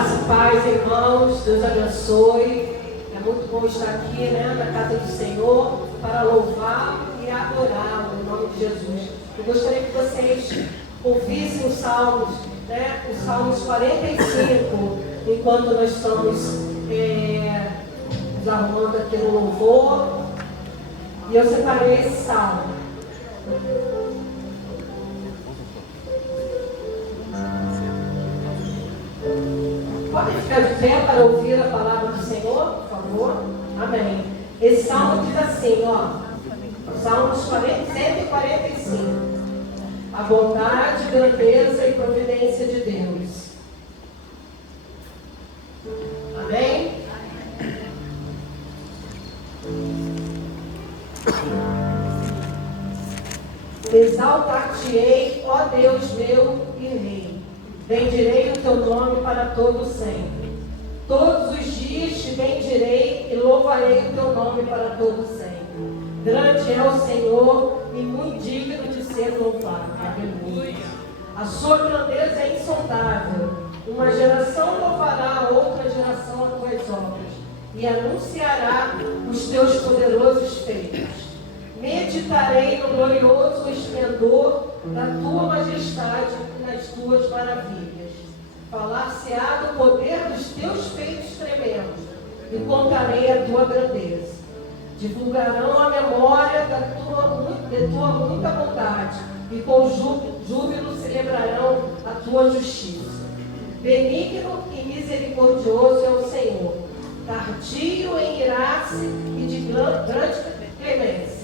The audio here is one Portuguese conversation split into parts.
Graça e paz, irmãos, Deus abençoe. É muito bom estar aqui, na casa do Senhor, para louvá-lo e adorá-lo, em nome de Jesus. Eu gostaria que vocês ouvissem os Salmos, os Salmos 45, enquanto nós estamos nos arrumando aqui no louvor. E eu separei esse salmo. Podem ficar de pé para ouvir a palavra do Senhor, por favor? Amém. Esse salmo diz assim, Salmos 145. A bondade, grandeza e providência de Deus. Amém? Exaltar-te-ei, ó Deus meu e Rei. Bendirei o teu nome para todo sempre. Todos os dias te bendirei e louvarei o teu nome para todo sempre. Grande é o Senhor e muito digno de ser louvado. Aleluia. A sua grandeza é insondável. Uma geração louvará a outra geração as tuas obras e anunciará os teus poderosos feitos. Meditarei no glorioso esplendor da tua majestade e nas tuas maravilhas. Falar-se-á do poder dos teus feitos tremendos e contarei a tua grandeza. Divulgarão a memória de tua muita bondade e com júbilo celebrarão a tua justiça. Benigno e misericordioso é o Senhor, tardio em irar-se e de grande clemência.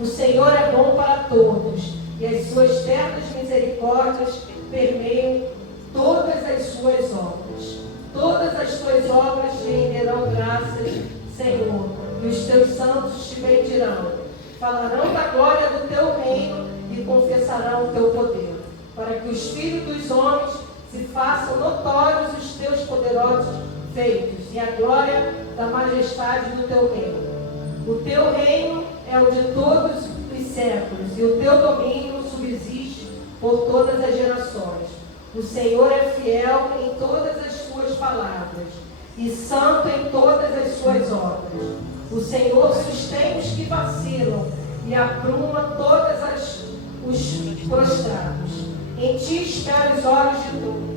O Senhor é bom para todos, e as suas ternas misericórdias permeiam todas as suas obras. Todas as tuas obras te renderão graças, Senhor, e os teus santos te bendirão. Falarão da glória do teu reino e confessarão o teu poder, para que os filhos dos homens se façam notórios os teus poderosos feitos e a glória da majestade do teu reino. O teu reino é o de todos os séculos, e o teu domínio subsiste por todas as gerações. O Senhor é fiel em todas as suas palavras, e santo em todas as suas obras. O Senhor sustém os que vacilam, e apruma os prostrados. Em ti espera os olhos de todos,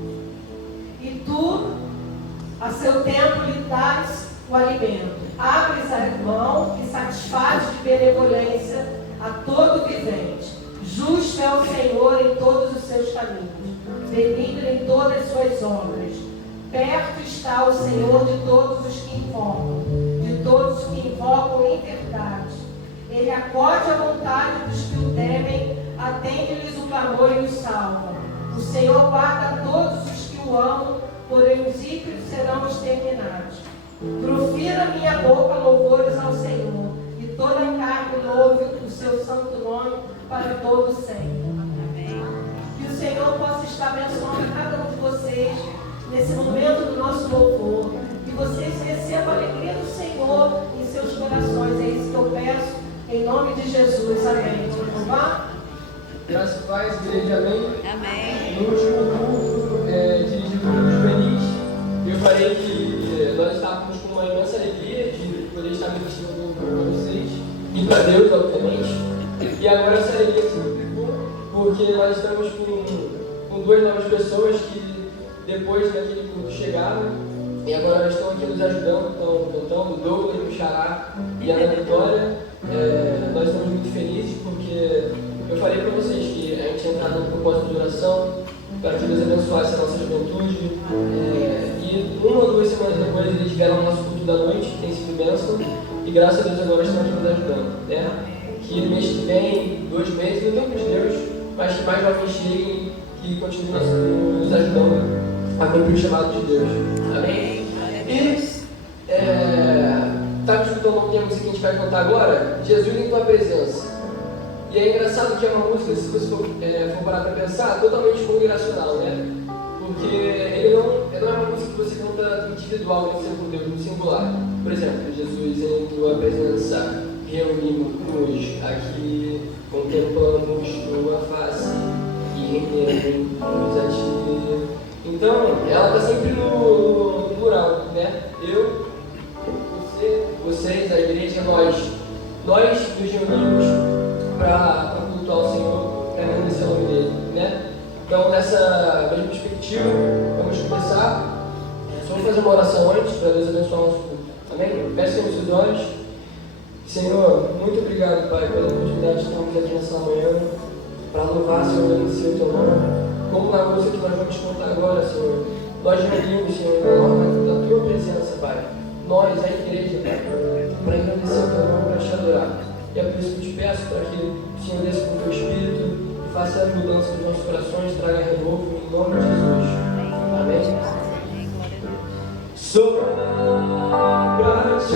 e tu, a seu tempo, lhe dás o alimento. Abres a mão e satisfaz de benevolência a todo vivente. Justo é o Senhor em todos os seus caminhos, benigno em todas as suas obras. Perto está o Senhor de todos os que invocam, em verdade. Ele acode à vontade dos que o temem, atende-lhes o clamor e os salva. O Senhor guarda todos os que o amam, porém os ímpios serão exterminados. Profira minha boca louvores ao Senhor, e toda a carne louve o seu santo nome para todo sempre. Amém. Que o Senhor possa estar abençoando cada um de vocês nesse momento do nosso louvor. Que vocês recebam a alegria do Senhor em seus corações. É isso que eu peço, em nome de Jesus. Amém. Vamos lá? Graças e paz, igreja, amém? Amém. No último culto, dirigido pelos juvenis, eu falei que nós estávamos com uma imensa alegria de poder estar ministrando para vocês e para Deus, obviamente. E agora essa alegria se multiplicou, porque nós estamos com duas novas pessoas que depois daquele culto chegaram e agora estão aqui nos ajudando, estão cantando, o Douglas, o Xará e a Ana Vitória. Nós estamos muito felizes porque eu falei para vocês que a gente tinha entrado no propósito de oração para que Deus abençoasse a nossa juventude. E 1 ou 2 semanas depois eles vieram ao nosso culto da noite, que tem sido bênção, e graças a Deus agora estão aqui nos ajudando. Que no mês que vem, 2 meses, no tempo de Deus, mas que mais jovens cheguem e continuem nos ajudando a cumprir o chamado de Deus. Amém? E estava escutando um tema que a gente vai cantar agora, Jesus em Tua Presença. E é engraçado que é uma música, se você for parar para pensar, totalmente congregacional, Porque ele não é uma música que você canta individual, com Deus, no singular. Por exemplo, Jesus em Tua Presença, reunimos-nos aqui, contemplamos Tua face e rendemos a Ti. Então, ela está sempre no plural, né? Eu, você, vocês, a igreja, nós nos reunimos para cultuar o Senhor, para agradecer o nome dele, né? Então, nessa mesma perspectiva, vamos começar. Só vou fazer uma oração antes para Deus abençoar o nosso culto. Amém? Peço aos seus olhos. Senhor, muito obrigado, Pai, pela oportunidade de estarmos aqui nessa manhã para louvar, Senhor, agradecer o teu nome. Como na música que nós vamos cantar agora, Senhor, nós reunimos, Senhor, em honra da tua presença, Pai. Nós, a igreja, Pai, para agradecer o teu nome, para te adorar. E é por isso que eu te peço para que o Senhor desça com o teu Espírito e faça as mudanças dos nossos corações, traga renovo em nome de Jesus. Amém? Só para te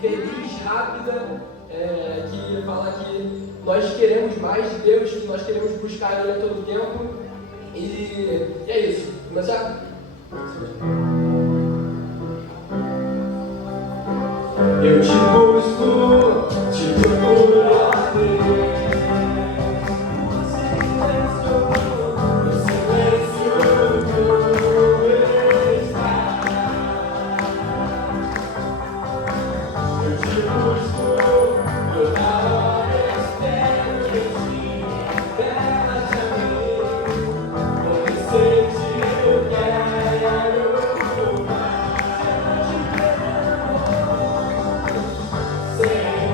feliz, rápida, que fala que nós queremos mais de Deus, que nós queremos buscar Ele a todo tempo. E é isso. Começar? Eu te busco, te procuro, ó Deus. Say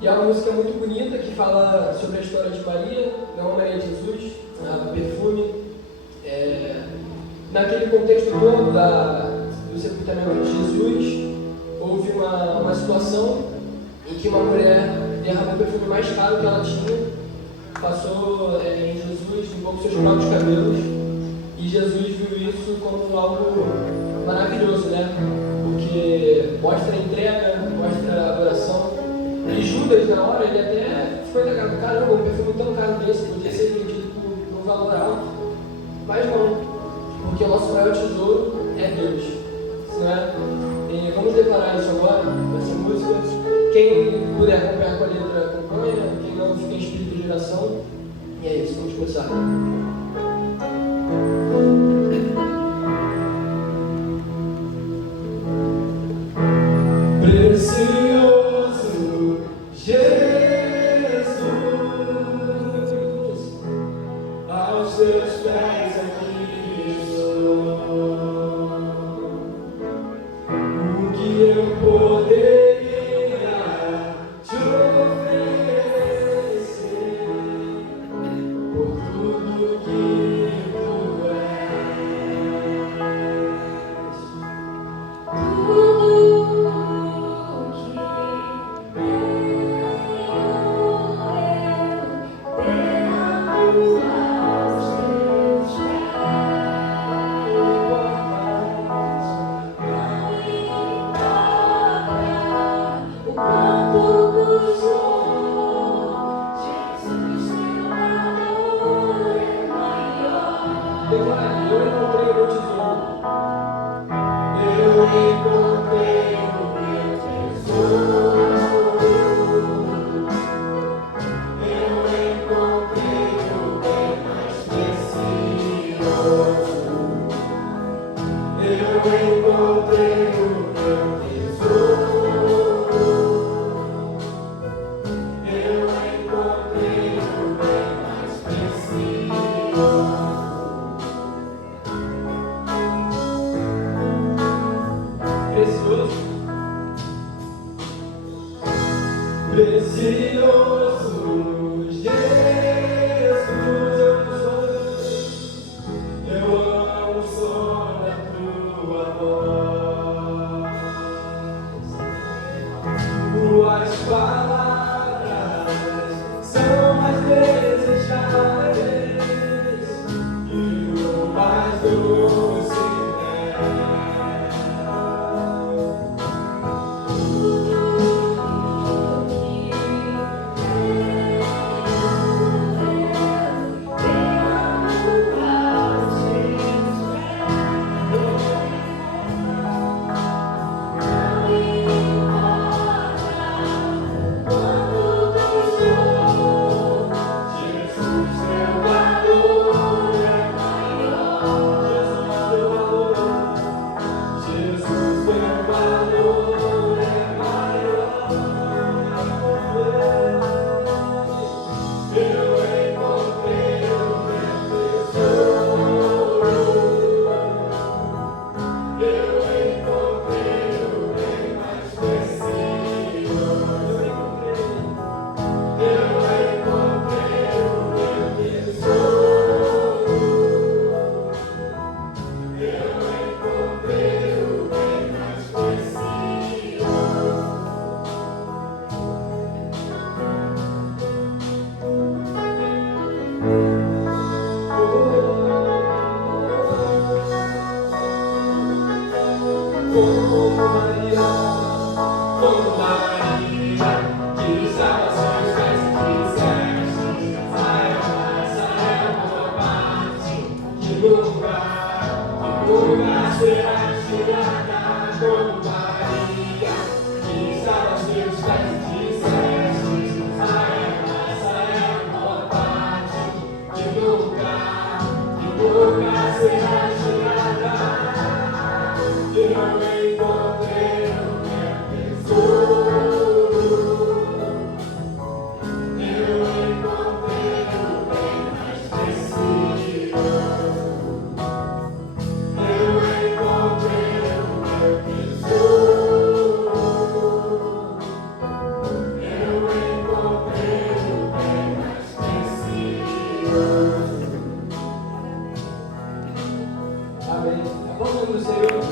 E é uma música muito bonita que fala sobre a história de Maria, não Maria de Jesus, a perfume. Naquele contexto todo do sepultamento de Jesus, houve uma situação em que uma mulher derramou o perfume mais caro que ela tinha, passou em Jesus um pouco seus próprios cabelos, e Jesus viu isso como algo maravilhoso, né? Porque mostra a entrega, mostra a adoração. E Judas, na hora, ele até ficou indagado: caramba, um perfume tão caro desse podia ser vendido por um valor alto. Mas não, porque o nosso maior tesouro é Deus, né? E vamos declarar isso agora, essa música. Quem puder acompanhar com a letra, acompanha. Quem não, fica em espírito de oração. E é isso, vamos começar. Precioso Jesus, aos teus pés aqui estou. O que eu poderia te oferecer por tudo que tu Precioso Jesus, eu amo o som da tua voz. Tuas palavras são as desejáveis e o mais doce Maria, que salvações faz que disseste, sai a tua parte, de lugar será tirada como Maria, que salvações faz que disseste, sai a tua parte, de lugar será tirada. Eu encontrei o meu tesouro. Eu encontrei o bem mais precioso. Eu encontrei o meu tesouro. Eu encontrei o bem mais precioso. Amém. Aplausos do Senhor.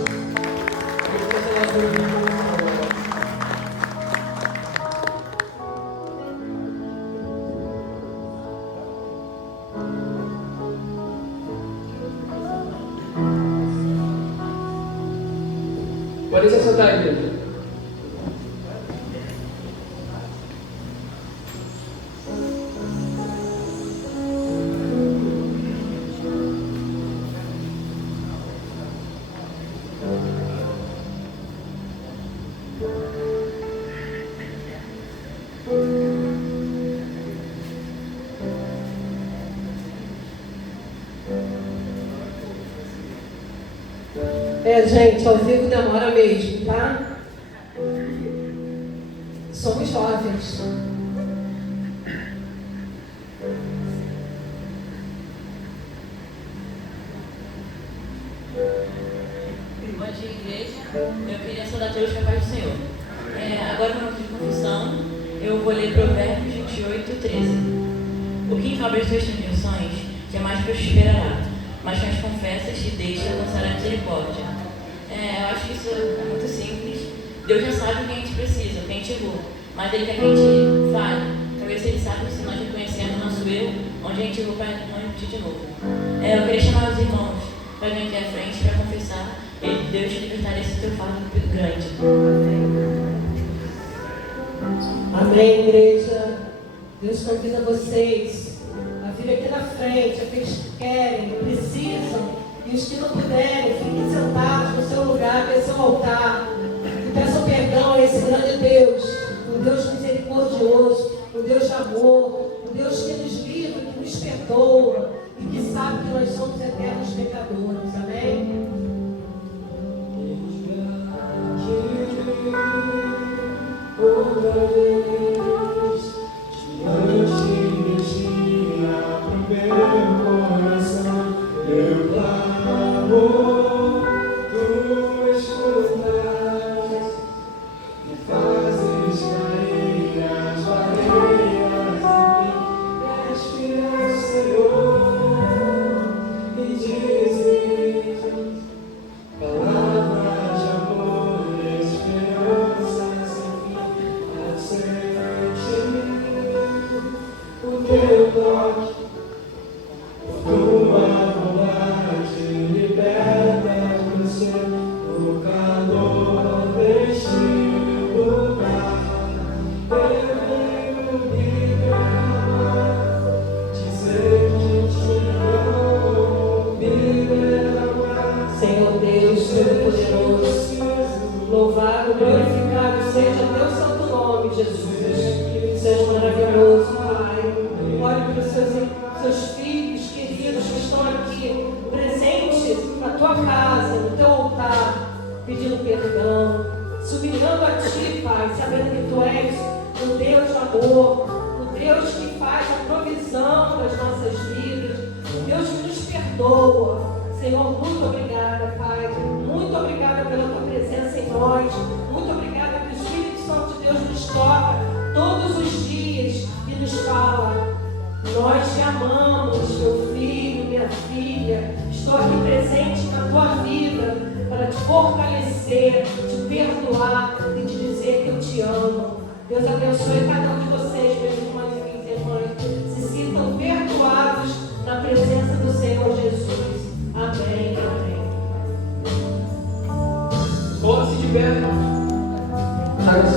Pode se assentar, igreja. Gente, ao vivo demora mesmo, tá? Somos jovens. Bom dia, igreja. Eu queria saudar todos os capazes do Senhor. Agora, no momento de confissão, eu vou ler Provérbios 28, 13. O que encobre as tuas transgressões, jamais prosperará, mas quem as confessas te deixa alcançar a misericórdia. Eu acho que isso é muito simples. Deus já sabe o que a gente precisa, o que a gente errou, mas Ele quer que a gente fale. Talvez Ele saiba se nós reconhecemos o nosso erro, onde a gente errou para não repetir de novo. Eu queria chamar os irmãos para vir aqui à frente para confessar e Deus te libertar desse teu fardo grande. Amém, igreja. Deus convida vocês a vir aqui na frente, aqueles que querem, precisam, e os que não puderem, fiquem sentados no seu lugar, nesse seu altar, e peçam perdão a esse grande Deus, um Deus misericordioso, um Deus de amor, um Deus que nos livra, que nos perdoa, e que sabe que nós somos eternos pecadores. Amém? Outra vez, diante de ti, abre meu coração, eu clamo, tu escutas, me fazes cair as barreiras em mim, respira, Senhor, e dizes palavras de amor e esperança. O teu toque, tua vontade liberta você no calor deste lugar. Eu venho me derramar, dizer que te amo, me derramar. Senhor Deus Todo-Poderoso, louvado, glorificado seja o teu santo nome, Jesus. Seja maravilhoso, Pai. Olhe para os seus filhos queridos que estão aqui, presentes na tua casa, no teu altar, pedindo perdão, se humilhando a ti, Pai, sabendo que tu és o Deus de amor, o Deus que faz a provisão das nossas vidas, o Deus que nos perdoa. Senhor, muito obrigada, Pai. Muito obrigada pela tua presença em nós. Muito obrigada que o Espírito Santo de Deus nos toca todos os dias e nos fala: nós te amamos, meu filho, minha filha. Estou aqui presente na tua vida para te fortalecer, te perdoar e te dizer que eu te amo. Deus abençoe cada um de vocês, meus irmãos e minhas irmãs. Se sintam perdoados na presença do Senhor Jesus. Amém, amém. Coloque-se de pé. Traga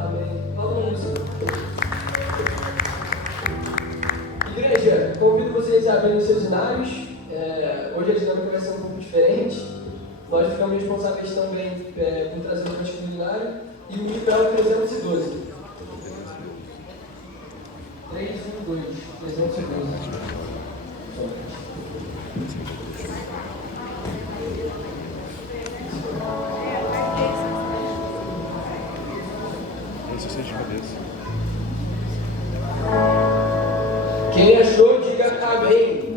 Amém. Vamos. Igreja, convido vocês a abrirem seus cenários. Hoje a dinâmica vai ser um pouco diferente. Nós ficamos responsáveis também por trazer o cantigo culinário e o Miguel 312. 312. Esse é de cabeça. Quem achou, diga amém.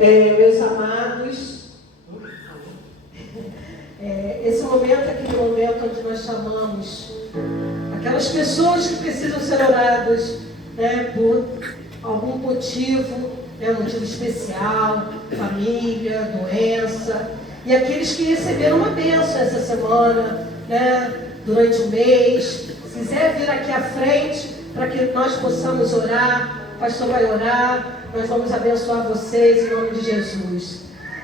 Meus amados, esse momento é aquele momento onde nós chamamos aquelas pessoas que precisam ser oradas, por algum motivo, né, um motivo especial, família, doença, e aqueles que receberam uma bênção essa semana, né, durante o mês. Se quiser vir aqui à frente para que nós possamos orar, o pastor vai orar, nós vamos abençoar vocês em nome de Jesus.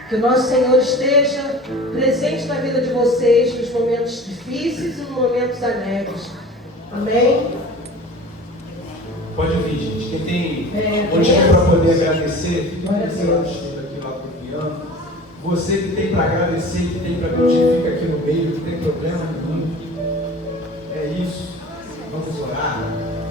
Que o nosso Senhor esteja presente na vida de vocês nos momentos difíceis e nos momentos alegres. Amém? Pode ouvir, gente. Quem tem motivo para poder agradecer, fique agradecendo aqui lá pro piano. Você que tem para agradecer, que tem para pedir, fica aqui no meio, não tem problema nenhum. É isso. Vamos orar.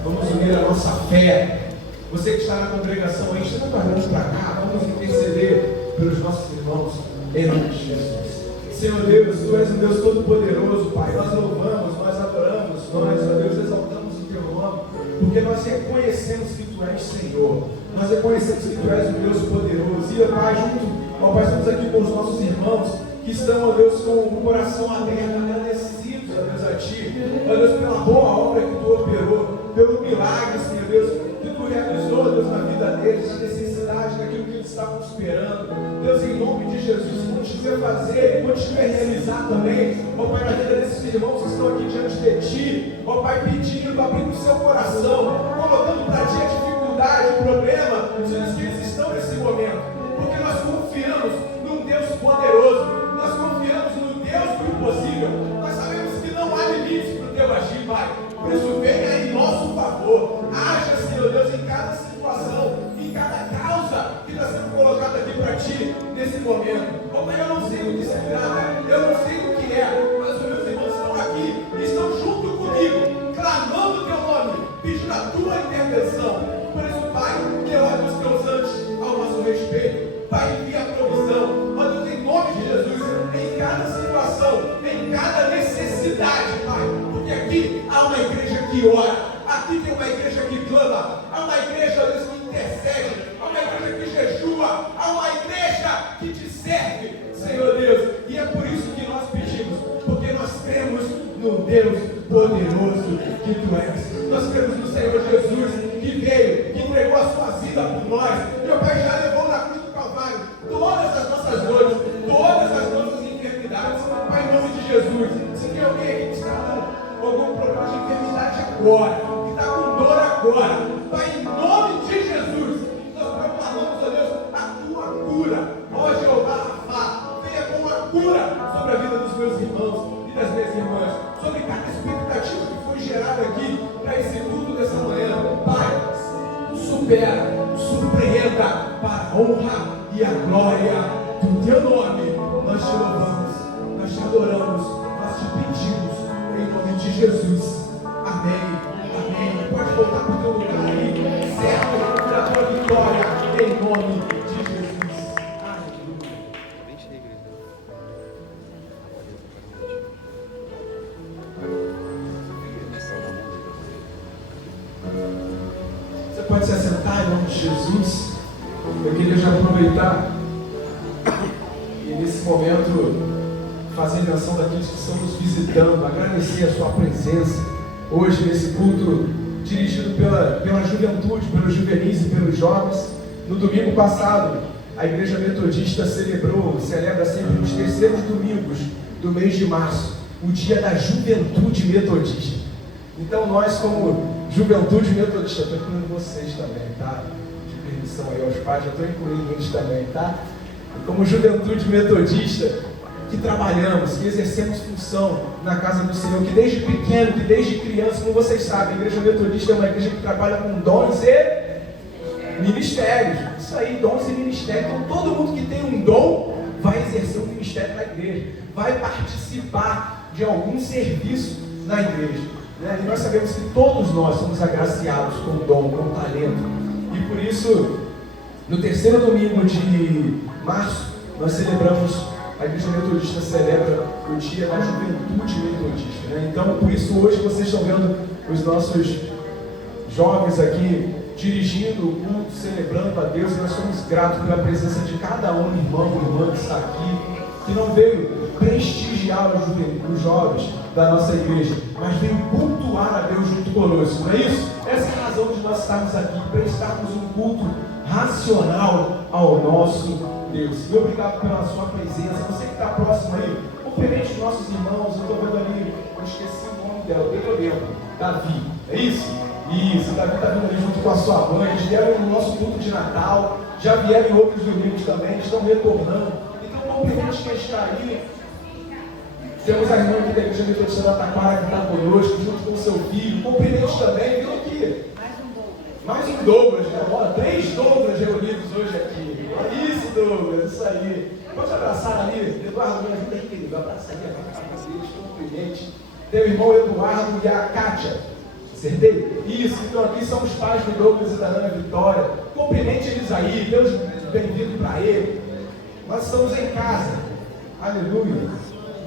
Vamos unir a nossa fé. Você que está na congregação aí, está tornando para cá, vamos interceder pelos nossos irmãos, em nome de Jesus. Senhor Deus, Tu és um Deus todo-poderoso, Pai. Nós louvamos, nós adoramos, nós, ó Deus, exaltamos o Teu nome, porque nós reconhecemos que Tu és Senhor. Nós reconhecemos que Tu és um Deus poderoso. E, ó Pai, junto, ó Pai, estamos aqui com os nossos irmãos que estão, ó Deus, com o coração aberto, agradecidos, ó Deus, a Ti, ó Deus, pela boa obra que Tu operou, pelo milagre, Senhor Deus, que Tu realizou, Deus, na vida deles, a necessidade daquilo que eles estavam esperando. Deus, em nome de Jesus, continue a fazer, continue a realizar também, ó Pai, na vida desses irmãos que estão aqui diante de Ti, ó Pai, pedindo, abrindo o seu coração, colocando para Ti a dificuldade, o problema, Senhor, que eles estão nesse momento, porque nós confiamos num Deus poderoso, nós confiamos no Deus do impossível, nós sabemos que não há limites para o Teu agir, Pai, por isso venha em nosso favor, haja, Senhor Deus, em cada situação, em cada causa que está sendo colocada aqui para Ti nesse momento. Ó Pai, eu não sei o que se trata, eu não sei o que é, mas os meus irmãos estão aqui, estão junto comigo, clamando o Teu nome, pedindo a Tua intervenção. Por isso, Pai, dê ordem aos Teus anjos ao nosso respeito. Pai, envia a provisão, ó Deus, em nome de Jesus, em cada situação, em cada necessidade, Pai, porque aqui há uma igreja que ora, aqui tem uma igreja que clama, há uma igreja, ó Deus, que intercede, há uma igreja que jejua, há uma igreja que Te serve, Senhor Deus, e é por isso que nós pedimos, porque nós cremos no Deus poderoso que Tu és. Nós cremos no Senhor Jesus, que veio, que entregou a Sua vida por nós. Meu Pai já levou na cruz do Calvário todas as nossas dores, todas as nossas enfermidades. Pai, em nome de Jesus, se tem alguém aqui que está com algum problema de enfermidade agora, que está com dor agora, Pai, em nome de Jesus, nós proclamamos, ó Deus, a Tua cura. Ó Jeová Rafá, venha com a cura sobre a vida dos meus irmãos e das minhas irmãs, sobre cada expectativa que foi gerada aqui para esse culto dessa manhã. Pai, supera, surpreenda para a honra e a glória do Teu nome. Nós Te louvamos, nós Te adoramos, nós Te pedimos em nome de Jesus. Amém, amém. Pode voltar para o teu lugar aí, certo da tua vitória, em nome de Jesus. Aleluia. Você pode se assentar em nome de Jesus. Eu queria já aproveitar e nesse momento fazer menção daqueles que estão nos visitando, agradecer a sua presença hoje nesse culto dirigido pela juventude, pelos juvenis e pelos jovens. No domingo passado, a Igreja Metodista celebra sempre nos terceiros domingos do mês de março, o Dia da Juventude Metodista. Então nós, como Juventude Metodista, estou incluindo vocês também, tá? De permissão aí aos pais, já estou incluindo eles também, tá? Como Juventude Metodista, que trabalhamos, que exercemos função na casa do Senhor, que desde pequeno, que desde criança, como vocês sabem, a Igreja Metodista é uma igreja que trabalha com dons e ministérios. Isso aí, dons e ministérios. Então todo mundo que tem um dom vai exercer um ministério na igreja, vai participar de algum serviço na igreja, né? E nós sabemos que todos nós somos agraciados com dom, com talento, e por isso, no terceiro domingo de março, nós celebramos, a Igreja Metodista celebra o Dia da Juventude Metodista, né? Então, por isso, hoje vocês estão vendo os nossos jovens aqui dirigindo o culto, celebrando a Deus, e nós somos gratos pela presença de cada um, irmão e irmã que está aqui, que não veio prestigiar os jovens da nossa igreja, mas veio cultuar a Deus junto conosco, não é isso? Essa é a razão de nós estarmos aqui, prestarmos um culto racional ao nosso Deus. E obrigado pela sua presença. Você que está próximo aí, cumprimente os nossos irmãos. Eu estou vendo ali, eu esqueci o nome dela, tem problema. Davi, é isso? Isso, Davi está vindo ali junto com a sua mãe. Eles vieram no nosso culto de Natal, já vieram em outros domingos também, estão retornando. Então, cumprimente quem está aí. Temos a irmã aqui da Igreja Metodista da Taquara que está conosco, junto com o seu filho. Cumprimente também, viu aqui? Mais um Douglas, né? Olha, 3 Douglas reunidos hoje aqui. Isso, Douglas, isso aí. Pode abraçar ali, Eduardo, me ajuda aí, querido. Abraça aí, abraça deles, cumprimente. Teu irmão Eduardo e a Kátia. Acertei? Isso, então aqui são os pais do Douglas e da Ana Vitória. Cumprimente eles aí, Deus bem-vindo para ele. Nós estamos em casa. Aleluia.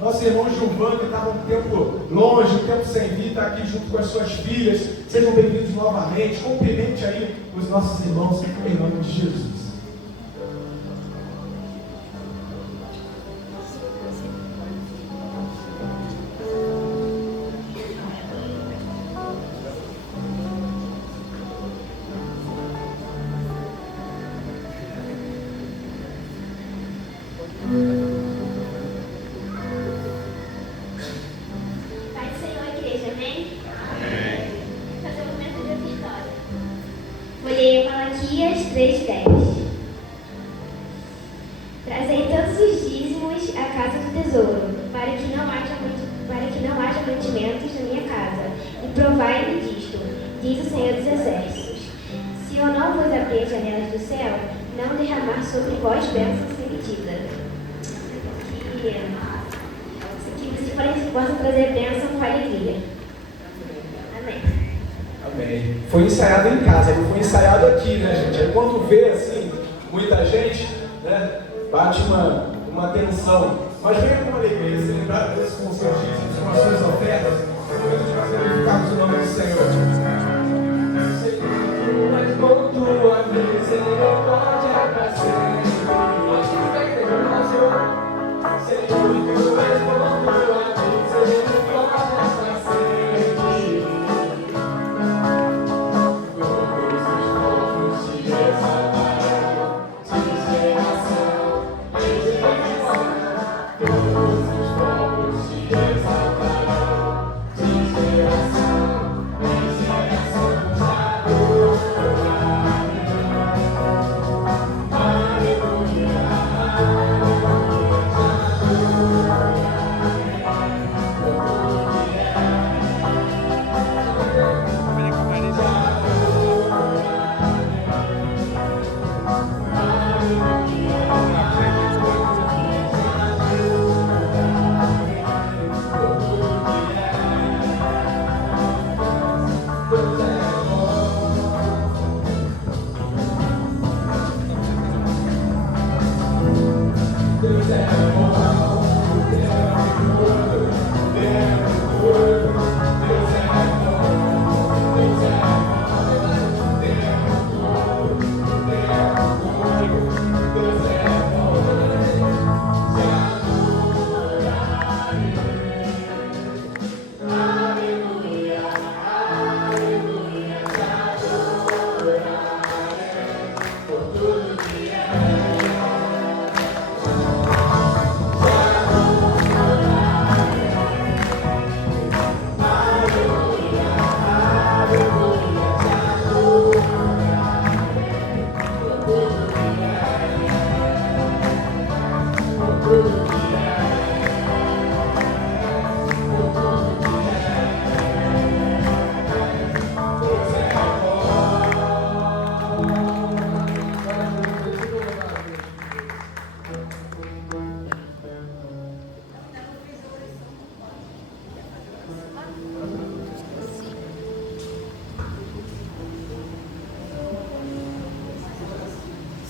Nosso irmão Gilvan, que estava um tempo longe, um tempo sem vir, está aqui junto com as suas filhas. Sejam bem-vindos novamente. Cumprimente aí os nossos irmãos em nome de Jesus. Foi ensaiado em casa, não foi ensaiado aqui, né, gente? Aí quando vê, assim, muita gente, né, bate uma tensão. Mas venha com alegria, celebrar Deus com os seus dízimos, com as suas ofertas, coisas para glorificarmos o nome do Senhor. Senhor, mas com tua misericórdia para sempre. Nós estamos na igreja, não, Senhor? Senhor, tu és com tua misericórdia para sempre.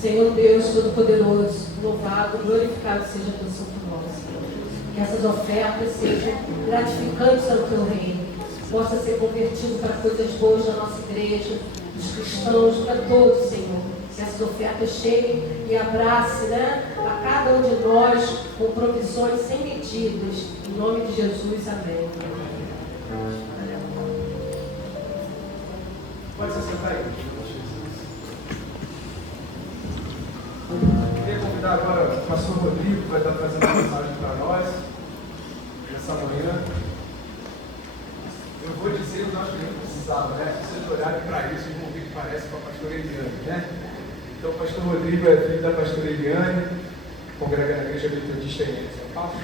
Senhor Deus Todo-Poderoso, louvado, glorificado seja teu santo nome, Senhor. Que essas ofertas sejam gratificantes ao teu reino, possa ser convertido para coisas boas da nossa igreja, dos cristãos, para todos, Senhor. Que essas ofertas cheguem e abracem, né, a cada um de nós com provisões sem medidas. Em nome de Jesus, amém. Pode se sentar aí. convidar agora o pastor Rodrigo, que vai estar trazendo uma mensagem para nós nessa manhã. Eu vou dizer, eu acho que nem precisava, né? Se vocês olharem para isso, vão ver que parece com a pastora Eliane, né? Então, o pastor Rodrigo é filho da pastora Eliane, congrega na igreja metodista em São Paulo,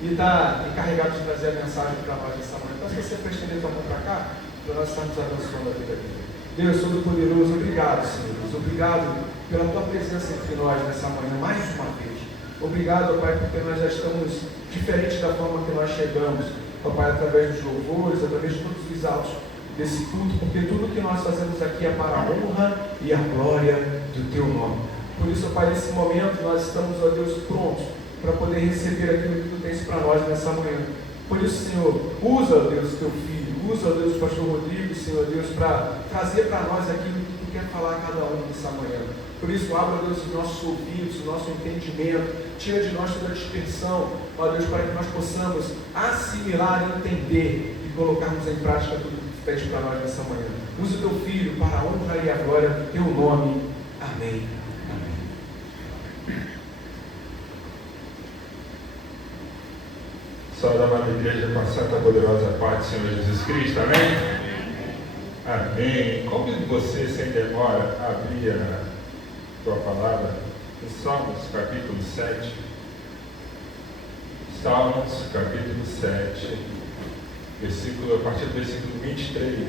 e está encarregado de trazer a mensagem para nós nessa manhã. Então, se você presta a mão para cá, para nós estarmos abençoando a vida dele. Deus Todo-Poderoso, obrigado, Senhor. Obrigado pela tua presença entre nós nessa manhã, mais uma vez. Obrigado, Pai, porque nós já estamos diferentes da forma que nós chegamos. Ó Pai, através dos louvores, através de todos os autos desse culto, porque tudo que nós fazemos aqui é para a honra e a glória do Teu nome. Por isso, ó Pai, nesse momento nós estamos, ó Deus, prontos para poder receber aquilo que Tu tens para nós nessa manhã. Por isso, Senhor, usa, ó Deus, Teu Filho, usa, ó Deus, o pastor Rodrigo, Senhor Deus, para trazer para nós aquilo que Tu quer falar a cada um nessa manhã. Por isso, abra, Deus, os nossos ouvidos, o nosso entendimento, tira de nós toda a dispersão, ó Deus, para que nós possamos assimilar, entender e colocarmos em prática tudo que Tu tens para nós nessa manhã. Use o Teu Filho para a honra e a glória do Teu nome. Amém. Saúde, amada igreja, com a santa poderosa paz do Senhor Jesus Cristo, amém? Amém. Convido você, sem demora, a abrir a tua palavra em Salmos, capítulo 7. Salmos, capítulo 7, a partir do versículo 23.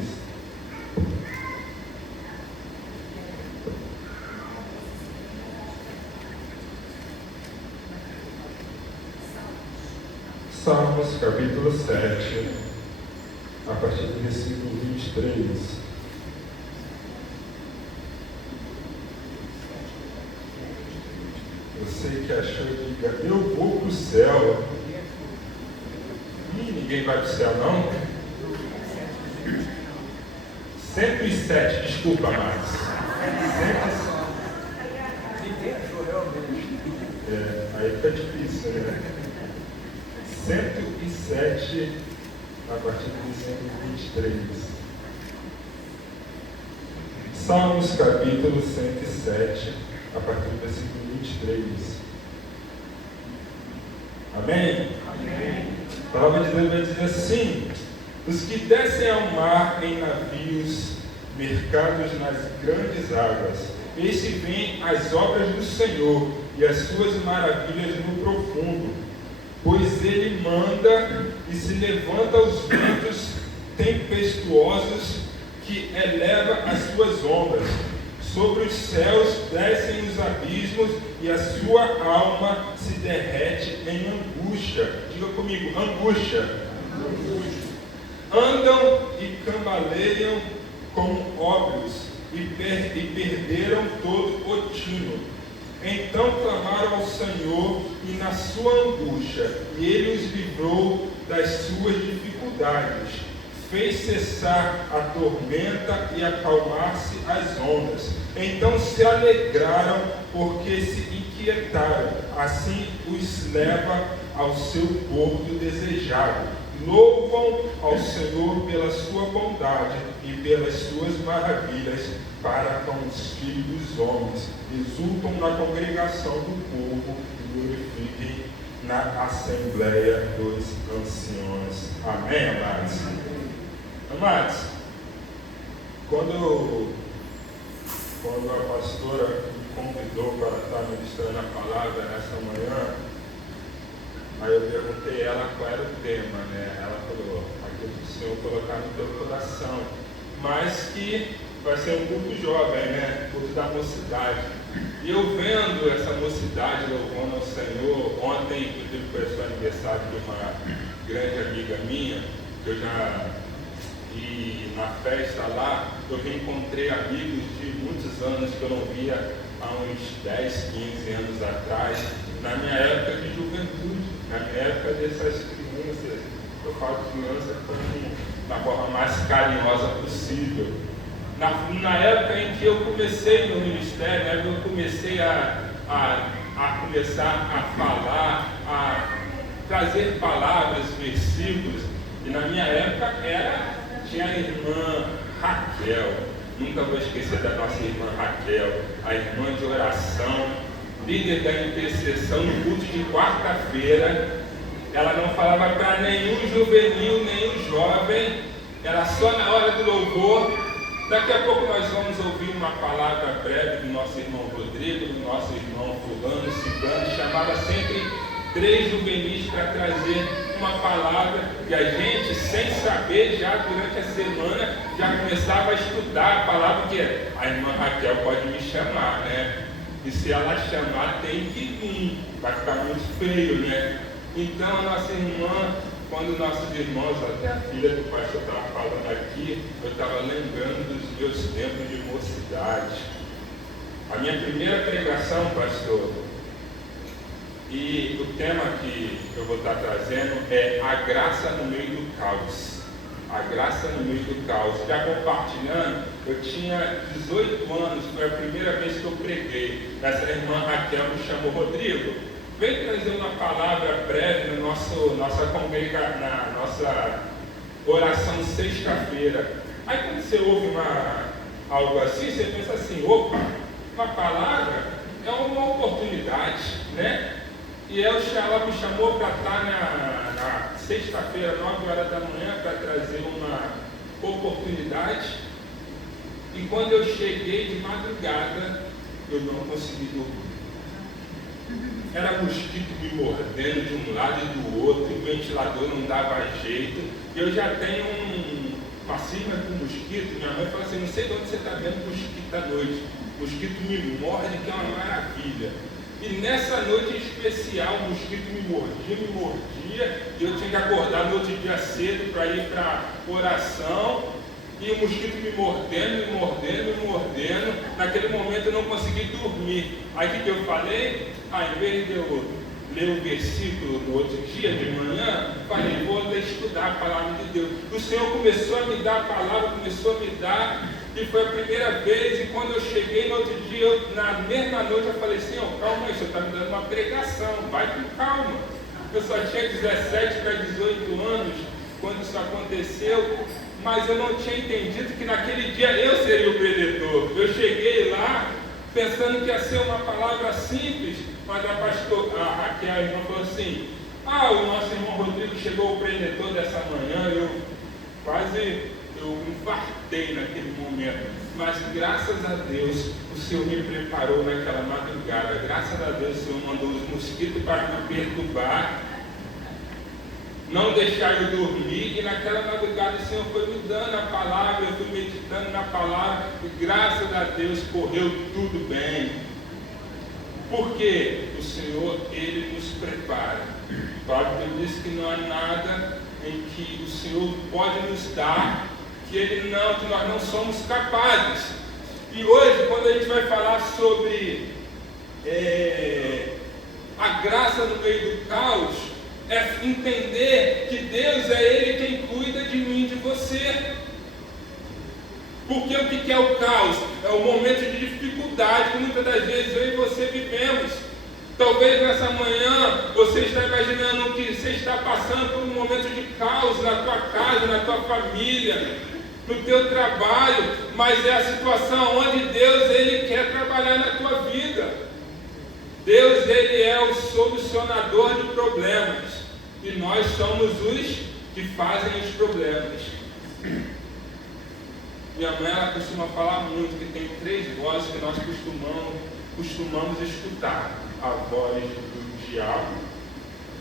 Salmos, capítulo 7, a partir do versículo 23. Você que achou, diga, eu vou para o céu. Ninguém vai para o céu, não? 107, desculpa, Marcos. 107. Aí fica difícil, né? 107, a partir do versículo 23. Salmos, capítulo 107, a partir do versículo 23. Amém? Amém. A palavra de Deus vai dizer assim: os que descem ao mar em navios, mercados nas grandes águas, esses veem as obras do Senhor e as suas maravilhas no profundo. Pois ele manda e se levanta os ventos tempestuosos que eleva as suas ondas. Sobre os céus descem os abismos e a sua alma se derrete em angústia. Diga comigo, angústia. Andam e cambaleiam como óbios e perderam todo o tino. Então clamaram ao Senhor e na sua angústia, e Ele os livrou das suas dificuldades. Fez cessar a tormenta e acalmar-se as ondas. Então se alegraram porque se inquietaram. Assim os leva ao seu porto desejado. Louvam ao Senhor pela sua bondade e pelas suas maravilhas para com os filhos dos homens. Exultam na congregação do povo e glorifiquem na assembleia dos anciões. Amém, amados? Amados, quando a pastora me convidou para estar ministrando a palavra nessa manhã, aí eu perguntei a ela qual era o tema, né? Ela falou, aquilo que o Senhor colocar no teu coração, mas que vai ser um culto jovem, né? Culto da mocidade. E eu vendo essa mocidade louvando ao Senhor, ontem, inclusive, foi o aniversário de uma grande amiga minha, que eu já vi na festa lá, eu reencontrei amigos de muitos anos que eu não via há uns 10, 15 anos atrás, na minha época de juventude, na minha época dessas crianças, eu falo de criança da forma mais carinhosa possível. Na época em que eu comecei no ministério, eu comecei a começar a falar, a trazer palavras, versículos, e na minha época tinha a irmã Raquel, nunca vou esquecer da nossa irmã Raquel, a irmã de oração, líder da intercessão no culto de quarta-feira. Ela não falava para nenhum juvenil, nenhum jovem, era só na hora do louvor. Daqui a pouco nós vamos ouvir uma palavra breve do nosso irmão Rodrigo, do nosso irmão fulano, ciclano, chamava sempre 3 juvenis para trazer uma palavra, e a gente, sem saber, já durante a semana, já começava a estudar a palavra, que é: a irmã Raquel pode me chamar, né? E se ela chamar, tem que vir, vai ficar muito feio, né? Então a nossa irmã, quando nossos irmãos, até a filha do pastor estava falando aqui, eu estava lembrando dos meus tempos de mocidade. A minha primeira pregação, pastor, e o tema que eu vou estar trazendo é a graça no meio do caos. A graça no meio do caos. Já compartilhando, eu tinha 18 anos, foi a primeira vez que eu preguei. Essa irmã Raquel me chamou: Rodrigo, vem trazer uma palavra breve na nossa oração sexta-feira. Aí quando você ouve algo assim, você pensa assim: opa, uma palavra é uma oportunidade, né? E ela me chamou para estar na sexta-feira, 9 horas da manhã, para trazer uma oportunidade. E quando eu cheguei de madrugada, eu não consegui dormir. Era mosquito me mordendo de um lado e do outro, o ventilador não dava jeito. E eu já tenho uma cisma com mosquito. Minha mãe fala assim: não sei de onde você está vendo mosquito à noite. Mosquito me morde, que é uma maravilha. E nessa noite em especial, o mosquito me mordia, e eu tinha que acordar no outro dia cedo para ir para a oração, e o mosquito me mordendo. Naquele momento eu não consegui dormir. Aí o que eu falei? Em vez de eu ler o versículo no outro dia de manhã, falei: vou estudar a palavra de Deus. O Senhor começou a me dar a palavra, e foi a primeira vez. E quando eu cheguei no outro dia, na mesma noite, eu falei: Senhor, calma aí, o Senhor está me dando uma pregação, vai com calma. Eu só tinha 17 para 18 anos quando isso aconteceu, mas eu não tinha entendido que naquele dia eu seria o pregador. Eu cheguei lá pensando que ia ser uma palavra simples, mas a Raquel, a irmã, falou assim: o nosso irmão Rodrigo chegou o pregador dessa manhã. Eu infartei naquele momento, mas graças a Deus o Senhor me preparou naquela madrugada. Graças a Deus o Senhor mandou os mosquitos para me perturbar, não deixar eu dormir, e naquela madrugada o Senhor foi me dando a palavra, eu fui meditando na palavra, e graças a Deus correu tudo bem, porque o Senhor, Ele nos prepara. Paulo disse que não há nada em que o Senhor pode nos dar que nós não somos capazes. E hoje, quando a gente vai falar sobre a graça no meio do caos, é entender que Deus é Ele quem cuida de mim e de você. Porque o que é o caos? É o momento de dificuldade que muitas das vezes eu e você vivemos. Talvez nessa manhã você está imaginando que você está passando por um momento de caos na tua casa, na tua família, no teu trabalho, mas é a situação onde Deus, Ele quer trabalhar na tua vida. Deus, Ele é o solucionador de problemas, e nós somos os que fazem os problemas. Minha mãe, ela costuma falar muito que tem 3 vozes que nós costumamos escutar: a voz do diabo,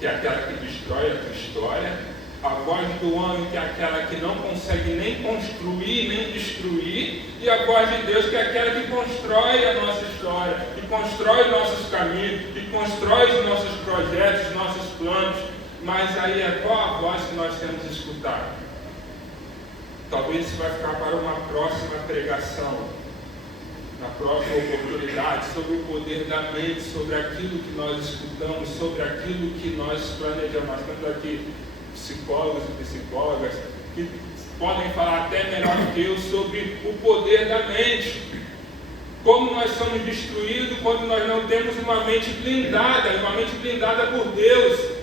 que é aquela que destrói a tua história; a voz do homem, que é aquela que não consegue nem construir, nem destruir; e a voz de Deus, que é aquela que constrói a nossa história, que constrói nossos caminhos, que constrói os nossos projetos, os nossos planos. Mas aí qual a voz que nós temos escutado? Talvez isso vai ficar para uma próxima pregação, na próxima oportunidade, sobre o poder da mente, sobre aquilo que nós escutamos, sobre aquilo que nós planejamos. Nós temos aqui psicólogos e psicólogas que podem falar até melhor do que eu sobre o poder da mente. Como nós somos destruídos quando nós não temos uma mente blindada por Deus.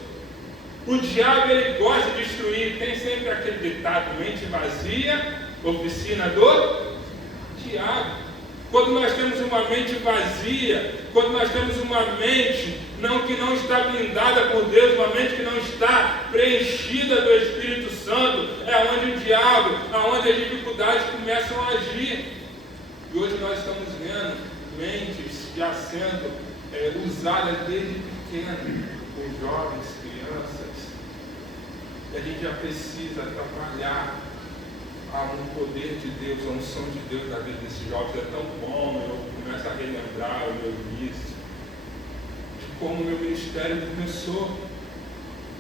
O diabo, ele gosta de destruir. Tem sempre aquele ditado: mente vazia, oficina do diabo. Quando nós temos uma mente vazia, quando nós temos uma mente que não está blindada por Deus, uma mente que não está preenchida do Espírito Santo, é onde o diabo, onde as dificuldades começam a agir. E hoje nós estamos vendo mentes já sendo usadas desde pequeno, com jovens, crianças. E a gente já precisa trabalhar um poder de Deus, a unção de Deus na vida desses jovens. É tão bom, eu começo a relembrar o meu início, de como o meu ministério começou,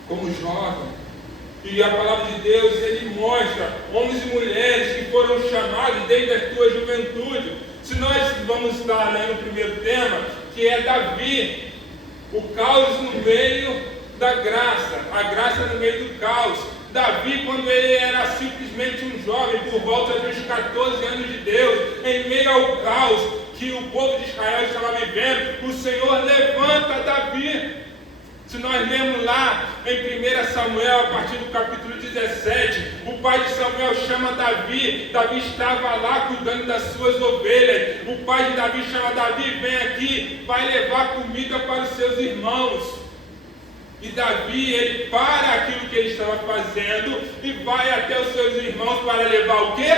como jovem. E a palavra de Deus, ele mostra homens e mulheres que foram chamados desde a sua juventude. Se nós vamos estar lendo o primeiro tema, que é Davi, o caos no meio da graça, a graça no meio do caos. Davi, quando ele era simplesmente um jovem, por volta dos 14 anos de Deus, em meio ao caos que o povo de Israel estava vivendo, o Senhor levanta Davi. Se nós lemos lá em 1 Samuel, a partir do capítulo 17, o pai de Samuel chama Davi. Davi estava lá cuidando das suas ovelhas. O pai de Davi chama Davi: vem aqui, vai levar comida para os seus irmãos. E Davi, ele para aquilo que ele estava fazendo e vai até os seus irmãos para levar o quê?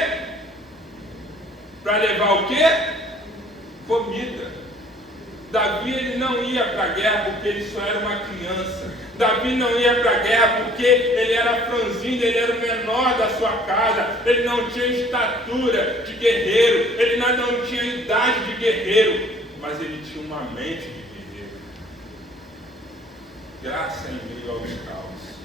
Para levar o quê? Comida. Davi, ele não ia para a guerra porque ele só era uma criança. Davi não ia para a guerra porque ele era franzino, ele era o menor da sua casa. Ele não tinha estatura de guerreiro, ele não tinha idade de guerreiro, mas ele tinha uma mente de guerreiro. Graça em meio aos caos.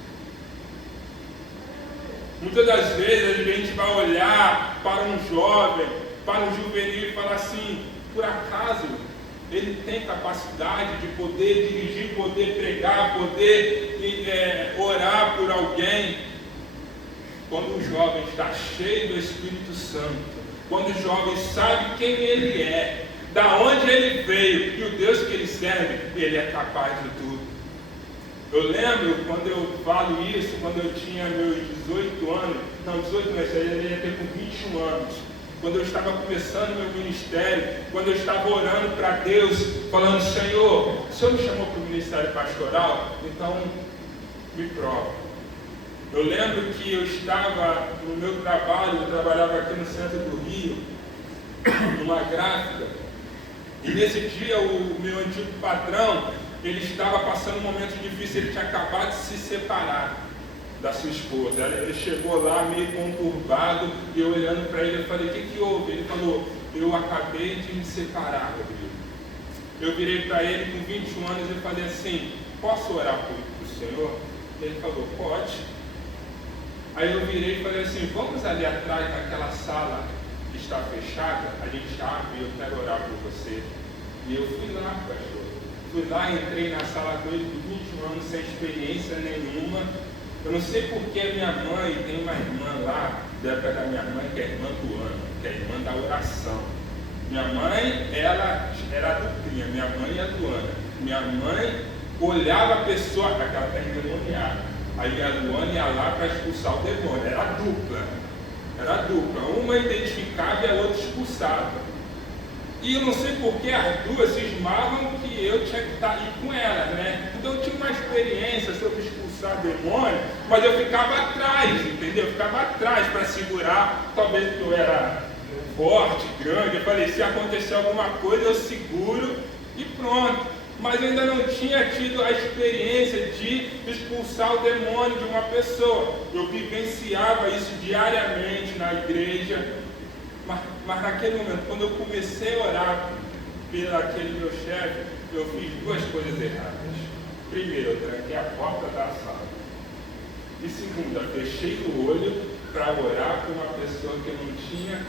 Muitas das vezes a gente vai olhar para um jovem, para um juvenil e falar assim: por acaso ele tem capacidade de poder dirigir, poder pregar, poder orar por alguém? Quando o jovem está cheio do Espírito Santo, quando o jovem sabe quem ele é, da onde ele veio e o Deus que ele serve, ele é capaz de tudo. Eu lembro, quando eu falo isso, quando eu tinha meus 18 anos, não, 18 não, eu ia ter com 21 anos, quando eu estava começando meu ministério, quando eu estava orando para Deus, falando: Senhor, o Senhor me chamou para o ministério pastoral, então me prova. Eu lembro que eu estava no meu trabalho, eu trabalhava aqui no centro do Rio, numa gráfica, e nesse dia o meu antigo patrão, ele estava passando um momento difícil, ele tinha acabado de se separar da sua esposa. Ele chegou lá meio conturbado, e eu olhando para ele, eu falei: o que houve? Ele falou: eu acabei de me separar, Rodrigo. Eu virei para ele com 21 anos e falei assim: posso orar por o senhor? Ele falou: pode. Aí eu virei e falei assim: vamos ali atrás naquela sala que está fechada, a gente abre e eu quero orar por você. E eu fui lá, pastor. Fui lá, entrei na sala com ele com 21 anos, sem experiência nenhuma. Eu não sei porque a minha mãe, tem uma irmã lá, da época da minha mãe, que é a irmã do ano, que é a irmã da oração. Minha mãe, ela era a duplinha, minha mãe e a Luana. Minha mãe olhava a pessoa, aquela que é endemoniada. Aí a Luana ia lá para expulsar o demônio, era dupla. Era dupla, uma identificava e a outra expulsava. E eu não sei porque as duas cismavam que eu tinha que estar aí com elas, né? Então eu tinha uma experiência sobre expulsar demônio, mas eu ficava atrás, entendeu? Eu ficava atrás para segurar, talvez porque eu era forte, grande. Eu falei: se acontecer alguma coisa eu seguro e pronto. Mas eu ainda não tinha tido a experiência de expulsar o demônio de uma pessoa. Eu vivenciava isso diariamente na igreja. Mas naquele momento, quando eu comecei a orar pelo aquele meu chefe, eu fiz duas coisas erradas. Primeiro, eu tranquei a porta da sala. E segunda, fechei o olho para orar por uma pessoa que eu não tinha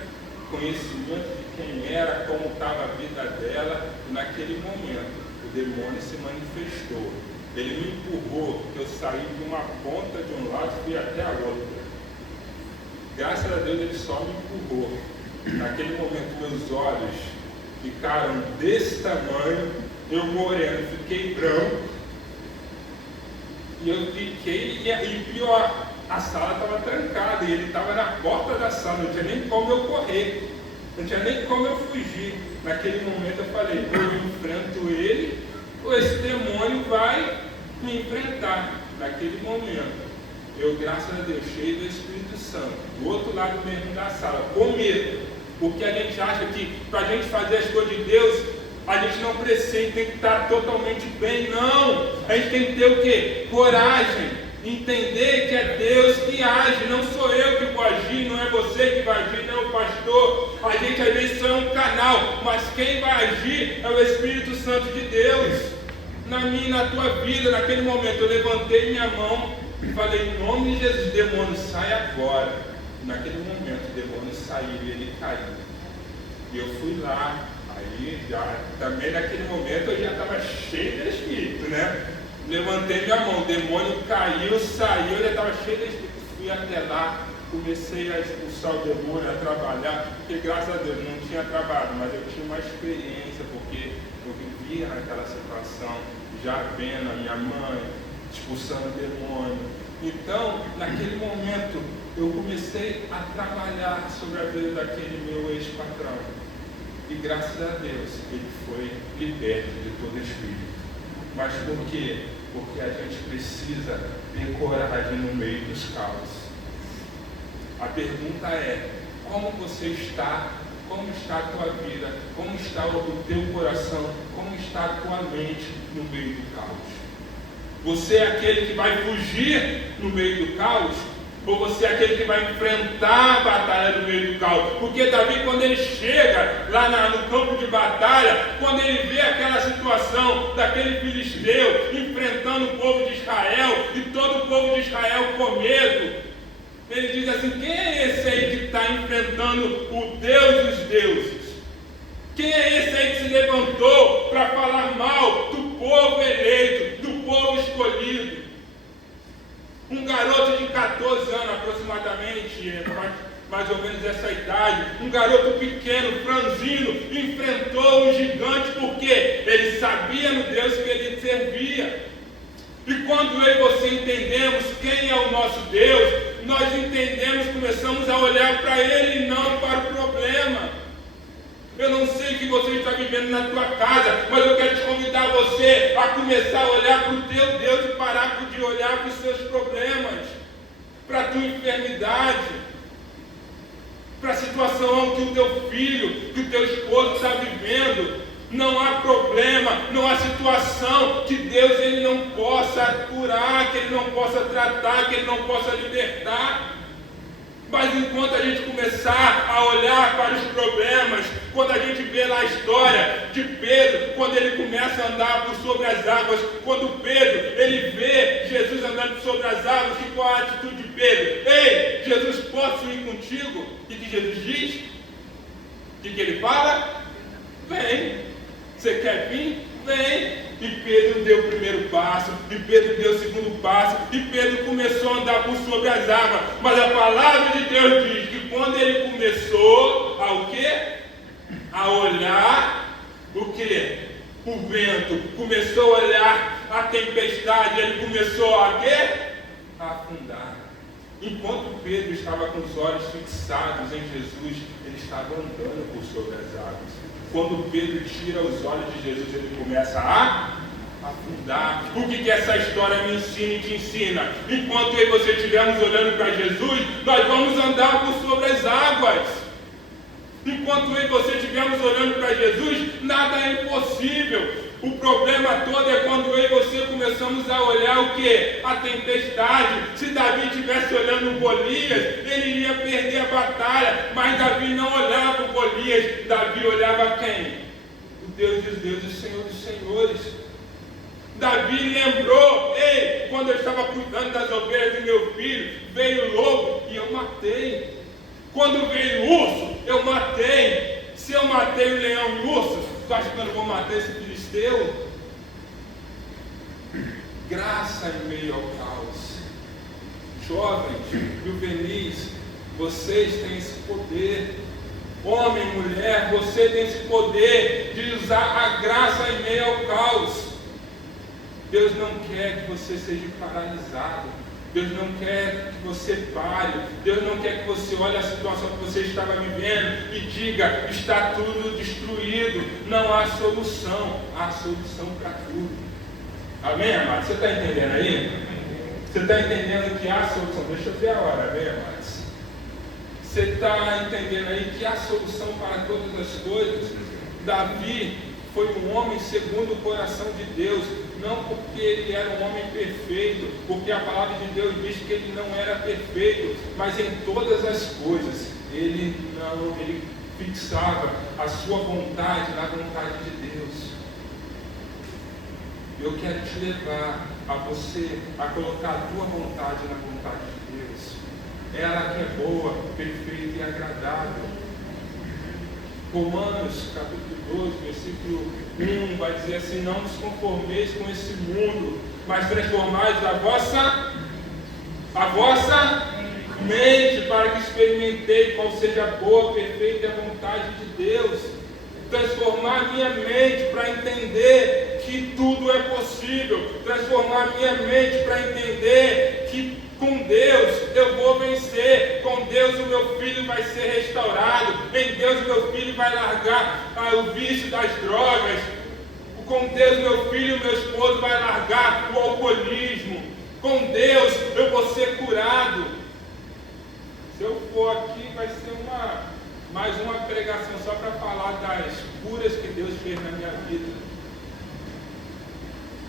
conhecimento de quem era, como estava a vida dela. E naquele momento, o demônio se manifestou. Ele me empurrou, eu saí de uma ponta de um lado e fui até a outra. Graças a Deus, ele só me empurrou. Naquele momento, meus olhos ficaram desse tamanho, eu moreno, fiquei branco, e eu fiquei, e pior, a sala estava trancada, e ele estava na porta da sala, não tinha nem como eu correr, não tinha nem como eu fugir. Naquele momento eu falei, ou eu enfrento ele, ou esse demônio vai me enfrentar. Naquele momento, eu, graças a Deus, cheio do Espírito Santo, do outro lado mesmo da sala, com medo, porque a gente acha que para a gente fazer as coisas de Deus, a gente não precisa, tem que estar totalmente bem, não. A gente tem que ter o quê? Coragem. Entender que é Deus que age, não sou eu que vou agir, não é você que vai agir, não é o pastor. A gente às vezes só é um canal, mas quem vai agir é o Espírito Santo de Deus. Na minha e na tua vida, naquele momento, eu levantei minha mão e falei, em nome de Jesus, demônio, sai agora. Naquele momento, o demônio saiu e ele caiu. E eu fui lá, aí já, também naquele momento eu já estava cheio de Espírito, né? Levantei minha mão, o demônio caiu, saiu, eu já estava cheio de Espírito. Fui até lá, comecei a expulsar o demônio, a trabalhar, porque graças a Deus não tinha trabalho, mas eu tinha uma experiência, porque eu vivia naquela situação, já vendo a minha mãe expulsando o demônio. Então, naquele momento, eu comecei a trabalhar sobre a vida daquele meu ex-patrão. E graças a Deus, ele foi liberto de todo espírito. Mas por quê? Porque a gente precisa ter coragem no meio dos caos. A pergunta é, como você está? Como está a tua vida? Como está o teu coração? Como está a tua mente no meio do caos? Você é aquele que vai fugir no meio do caos? Ou você é aquele que vai enfrentar a batalha no meio do caos? Porque Davi, quando ele chega lá no campo de batalha, quando ele vê aquela situação daquele filisteu enfrentando o povo de Israel e todo o povo de Israel com medo, ele diz assim, quem é esse aí que está enfrentando o Deus dos deuses? Quem é esse aí que se levantou para falar mal do povo eleito, do povo escolhido? Um garoto de 14 anos aproximadamente, mais ou menos essa idade, um garoto pequeno, franzino, enfrentou um gigante porque ele sabia no Deus que ele servia. E quando eu e você entendemos quem é o nosso Deus, nós entendemos, começamos a olhar para Ele e não para o problema. Eu não sei o que você está vivendo na tua casa, mas eu quero te convidar você a começar a olhar para o teu Deus e parar de olhar para os seus problemas, para a tua enfermidade, para a situação que o teu filho, que o teu esposo está vivendo. Não há problema, não há situação que Deus ele não possa curar, que Ele não possa tratar, que Ele não possa libertar. Mas enquanto a gente começar a olhar para os problemas, quando a gente vê lá a história de Pedro, quando ele começa a andar por sobre as águas, quando Pedro, ele vê Jesus andando sobre as águas, e qual a atitude de Pedro? Ei, Jesus, posso ir contigo? E que Jesus diz? O que ele fala? Vem. Você quer vir? Vem. E Pedro deu o primeiro passo, e Pedro deu o segundo passo, e Pedro começou a andar por sobre as águas. Mas a palavra de Deus diz que quando ele começou a o quê? A olhar o quê? O vento, começou a olhar a tempestade, ele começou a quê? A afundar. Enquanto Pedro estava com os olhos fixados em Jesus, ele estava andando por sobre as águas. Quando Pedro tira os olhos de Jesus, ele começa a afundar. O que essa história me ensina e te ensina? Enquanto eu e você estivermos olhando para Jesus, nós vamos andar por sobre as águas. Enquanto eu e você estivermos olhando para Jesus, nada é impossível. O problema todo é quando eu e você começamos a olhar o que? A tempestade. Se Davi estivesse olhando o Golias, ele iria perder a batalha. Mas Davi não olhava o Golias. Davi olhava quem? O Deus dos deuses, o Senhor dos senhores. Davi lembrou, ei, quando eu estava cuidando das ovelhas do meu filho, veio o lobo e eu matei. Quando veio o urso, eu matei. Se eu matei o leão e o urso, tu acha que eu não vou matar esse filisteu? Graça em meio ao caos. Jovens, juvenis, vocês têm esse poder. Homem, mulher, você tem esse poder de usar a graça em meio ao caos. Deus não quer que você seja paralisado. Deus não quer que você pare. Deus não quer que você olhe a situação que você estava vivendo e diga, está tudo destruído. Não há solução. Há solução para tudo. Amém, amados? Você está entendendo aí? Você está entendendo que há solução? Deixa eu ver a hora, amém, amados? Você está entendendo aí que há solução para todas as coisas? Davi foi um homem segundo o coração de Deus, não porque ele era um homem perfeito, porque a palavra de Deus diz que ele não era perfeito, mas em todas as coisas ele fixava a sua vontade na vontade de Deus. Eu quero te levar a você a colocar a tua vontade na vontade de Deus. Ela que é boa, perfeita e agradável. Romanos capítulo 12, versículo 1 vai dizer assim: não vos conformeis com esse mundo, mas transformais a vossa mente, para que experimentei qual seja a boa, perfeita e a vontade de Deus. Transformar minha mente para entender que tudo é possível. Transformar minha mente para entender que com Deus eu vou vencer. Com Deus o meu filho vai ser restaurado. Em Deus o meu filho vai largar o vício das drogas. Com Deus meu filho e meu esposo vai largar o alcoolismo. Com Deus eu vou ser curado. Se eu for aqui vai ser mais uma pregação só para falar das curas que Deus fez na minha vida.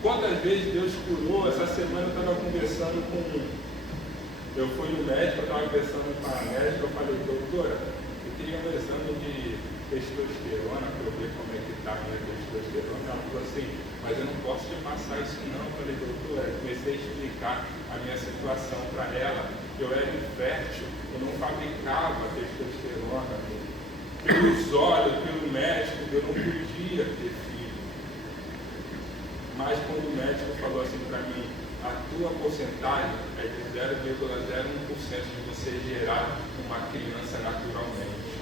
Quantas vezes Deus curou? Essa semana eu estava conversando eu fui no médico, eu estava conversando com a médica, eu falei, doutora, eu queria um exame de testosterona para eu ver como é que está a minha testosterona. Ela falou assim, mas eu não posso te passar isso não. Eu falei, doutora, eu comecei a explicar a minha situação para ela. Eu era infértil, eu não fabricava testosterona. Pelos olhos, pelo médico, eu não podia ter filho. Mas quando o médico falou assim para mim, a tua porcentagem é de 0,01% de você gerar uma criança naturalmente.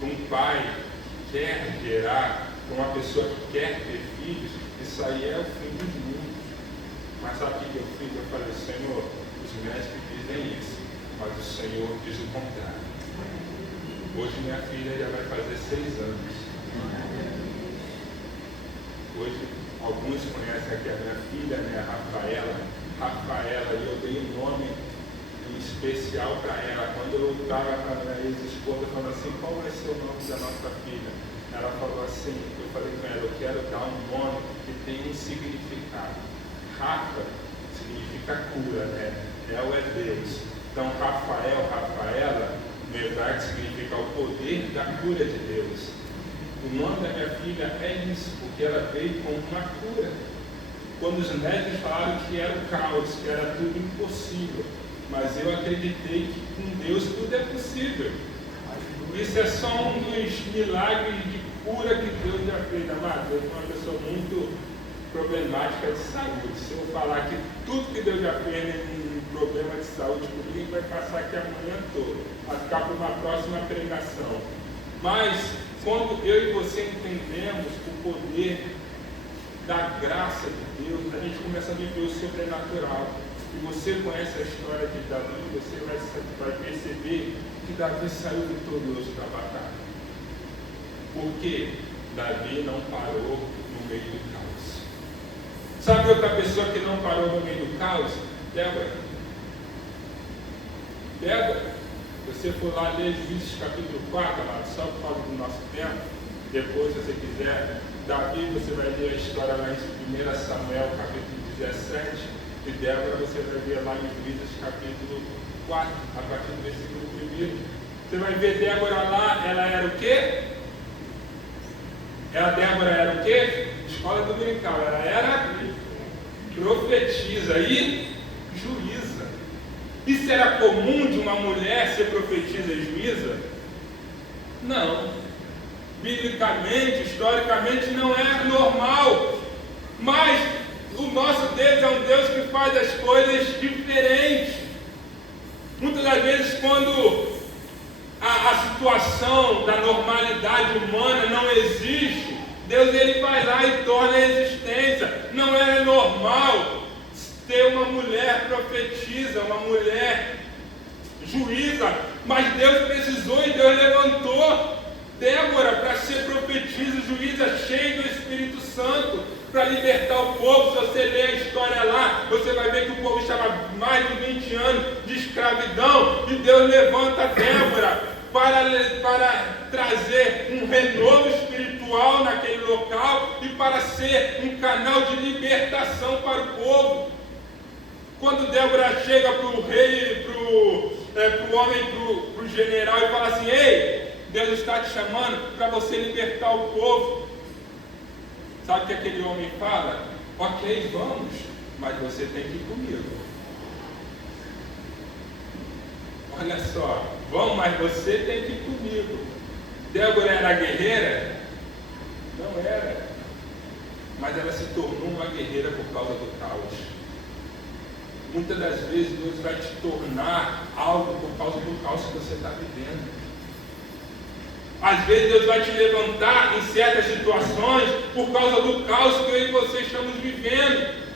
Um pai que quer gerar, uma pessoa que quer ter filhos, isso aí é o fim dos mundos. Mas sabe o que eu fiz? Eu falei, Senhor, os médicos dizem isso, mas o Senhor diz o contrário. Hoje minha filha já vai fazer 6 anos. Hoje alguns conhecem aqui a minha filha, né, a Rafaela. Rafaela, e eu dei um nome em especial para ela. Quando eu estava com a minha ex-esposa, falando assim, qual vai ser o nome da nossa filha? Ela falou assim, eu falei com ela, eu quero dar um nome que tenha um significado. Rafa significa cura, né? El é Deus. Então Rafael, Rafaela, no hebraico significa o poder da cura de Deus. O nome da minha filha é isso, porque ela veio com uma cura. Quando os médicos falaram que era o caos, que era tudo impossível, mas eu acreditei que com Deus tudo é possível. Isso é só um dos milagres de cura que Deus já fez, amado. Eu sou uma pessoa muito problemática de saúde. Se eu falar que tudo que Deus já fez em problema de saúde comigo, vai passar aqui a manhã toda, vai ficar para uma próxima pregação. Mas quando eu e você entendemos o poder da graça de Deus, a gente começa a viver o sobrenatural. E você conhece a história de Davi, você vai perceber que Davi saiu vitorioso da batalha. Porque Davi não parou no meio do caos. Sabe outra pessoa que não parou no meio do caos? Débora. Débora, você for lá ler Juízes capítulo 4, lá, só por causa do nosso tempo, depois, se você quiser, Davi, você vai ler a história lá em 1 Samuel capítulo 17, e Débora você vai ver lá em Juízes capítulo 4, a partir do versículo 1. Você vai ver Débora lá, ela era o quê? Débora era o quê? Escola dominical, ela era profetisa e juíza. Isso era comum de uma mulher ser profetisa e juíza? Não. Biblicamente, historicamente, não é normal. Mas o nosso Deus é um Deus que faz as coisas diferentes. Muitas das vezes, quando a situação da normalidade humana não existe, Deus ele vai lá e torna a existência. Não é normal ter uma mulher profetisa, uma mulher juíza, mas Deus precisou e Deus levantou Débora para ser profetisa, juíza, cheia do Espírito Santo, para libertar o povo. Se você ler a história lá, você vai ver que o povo estava mais de 20 anos de escravidão, e Deus levanta Débora para trazer um renovo espiritual naquele local e para ser um canal de libertação para o povo. Quando Débora chega para o rei, para o homem, para o general e fala assim: ei, Deus está te chamando para você libertar o povo. Sabe o que aquele homem fala? Ok, vamos, mas você tem que ir comigo. Olha só, vamos, mas você tem que ir comigo. Débora era guerreira? Não era. Mas ela se tornou uma guerreira por causa do caos. Muitas das vezes Deus vai te tornar algo por causa do caos que você está vivendo. Às vezes Deus vai te levantar em certas situações por causa do caos que eu e você estamos vivendo.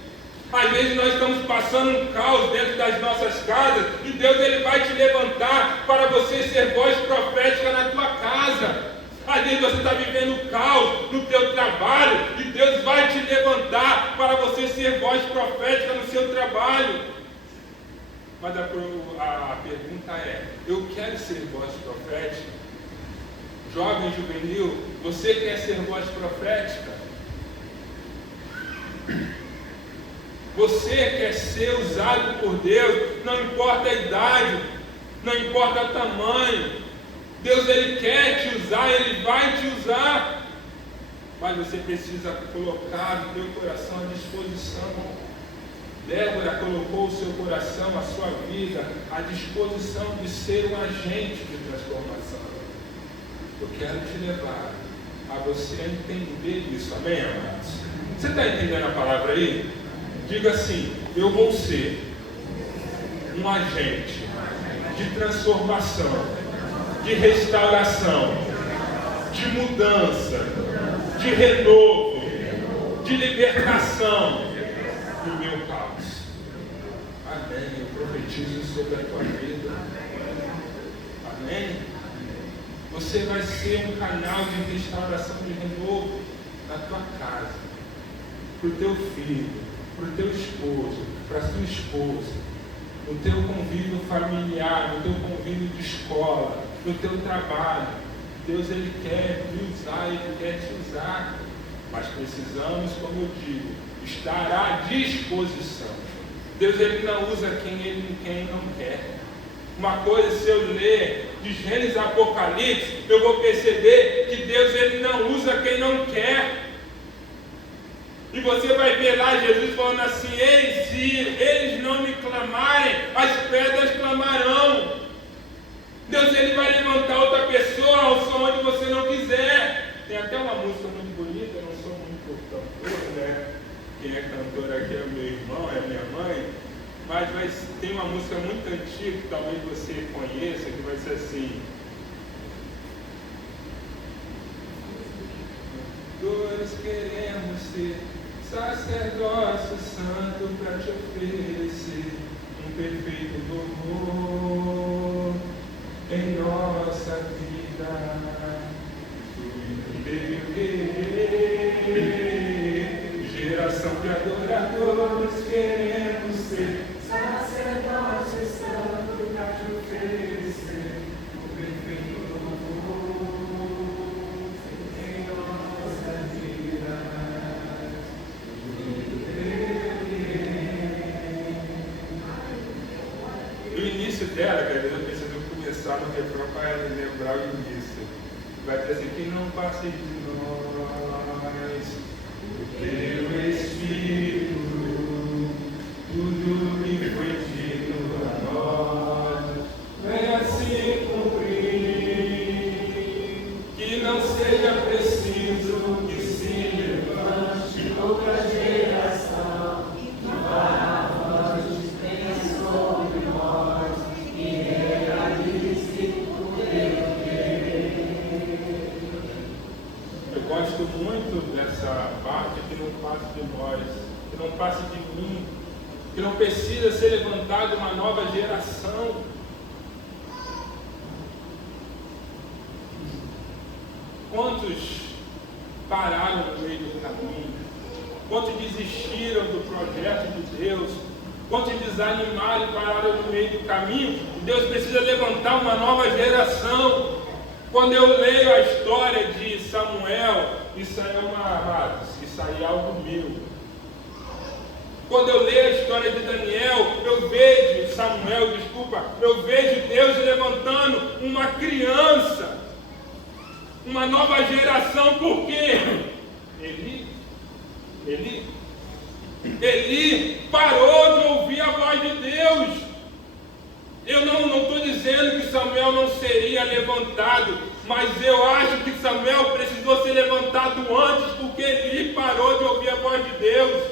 Às vezes nós estamos passando um caos dentro das nossas casas e Deus ele vai te levantar para você ser voz profética na tua casa. Às vezes você está vivendo caos no teu trabalho e Deus vai te levantar para você ser voz profética no seu trabalho. Mas a pergunta é: eu quero ser voz profética? Jovem juvenil, você quer ser voz profética? Você quer ser usado por Deus? Não importa a idade, não importa o tamanho. Deus ele quer te usar, ele vai te usar. Mas você precisa colocar o teu coração à disposição. Débora colocou o seu coração, a sua vida à disposição de ser um agente de transformação. Eu quero te levar a você entender isso. Amém, amados? Você está entendendo a palavra aí? Diga assim: eu vou ser um agente de transformação, de restauração, de mudança, de renovo, de libertação do meu caos. Amém. Eu profetizo sobre a tua vida. Amém. Você vai ser um canal de restauração, de renovo na tua casa, para o teu filho, para o teu esposo, para a sua esposa, no teu convívio familiar, no teu convívio de escola, no teu trabalho. Deus ele quer te usar, ele quer te usar, mas precisamos, como eu digo, estar à disposição. Deus ele não usa quem não quer. Uma coisa, se eu ler de Gênesis a Apocalipse, eu vou perceber que Deus ele não usa quem não quer. E você vai ver lá Jesus falando assim: ei, se eles não me clamarem, as pedras clamarão. Deus ele vai levantar outra pessoa ao som onde você não quiser. Tem até uma música muito bonita, eu não sou muito cantor, né? Quem é cantor aqui é meu irmão, é minha mãe. Mas tem uma música muito antiga que talvez você conheça, que vai ser assim: nós queremos ser sacerdócio santo para te oferecer um perfeito louvor em nossa vida. Geração de adoradores queremos ser sacerdócio santo para te oferecer um perfeito louvor em nossa vida. O início dela, galera, eu preciso começar no refrão para lembrar o início. Vai dizer assim: que não passe de nós o teu Espírito, tudo que foi dito a nós, venha se cumprir, que não seja preciso que se levante outra geração, que vá a venha sobre nós e realize o teu querer. Eu gosto muito dessa parte: que não passe de nós, que não passe de mim, que não precisa ser levantada uma nova geração. Quantos pararam no meio do caminho? Quantos desistiram do projeto de Deus? Quantos desanimaram e pararam no meio do caminho? Deus precisa levantar uma nova geração. Quando eu leio a história de Samuel, isso aí é algo meu. Quando eu leio a história de Daniel, eu vejo Deus levantando uma criança, uma nova geração. Por quê? Eli parou de ouvir a voz de Deus. Eu não estou dizendo que Samuel não seria levantado, mas eu acho que Samuel precisou ser levantado antes, porque Eli parou de ouvir a voz de Deus.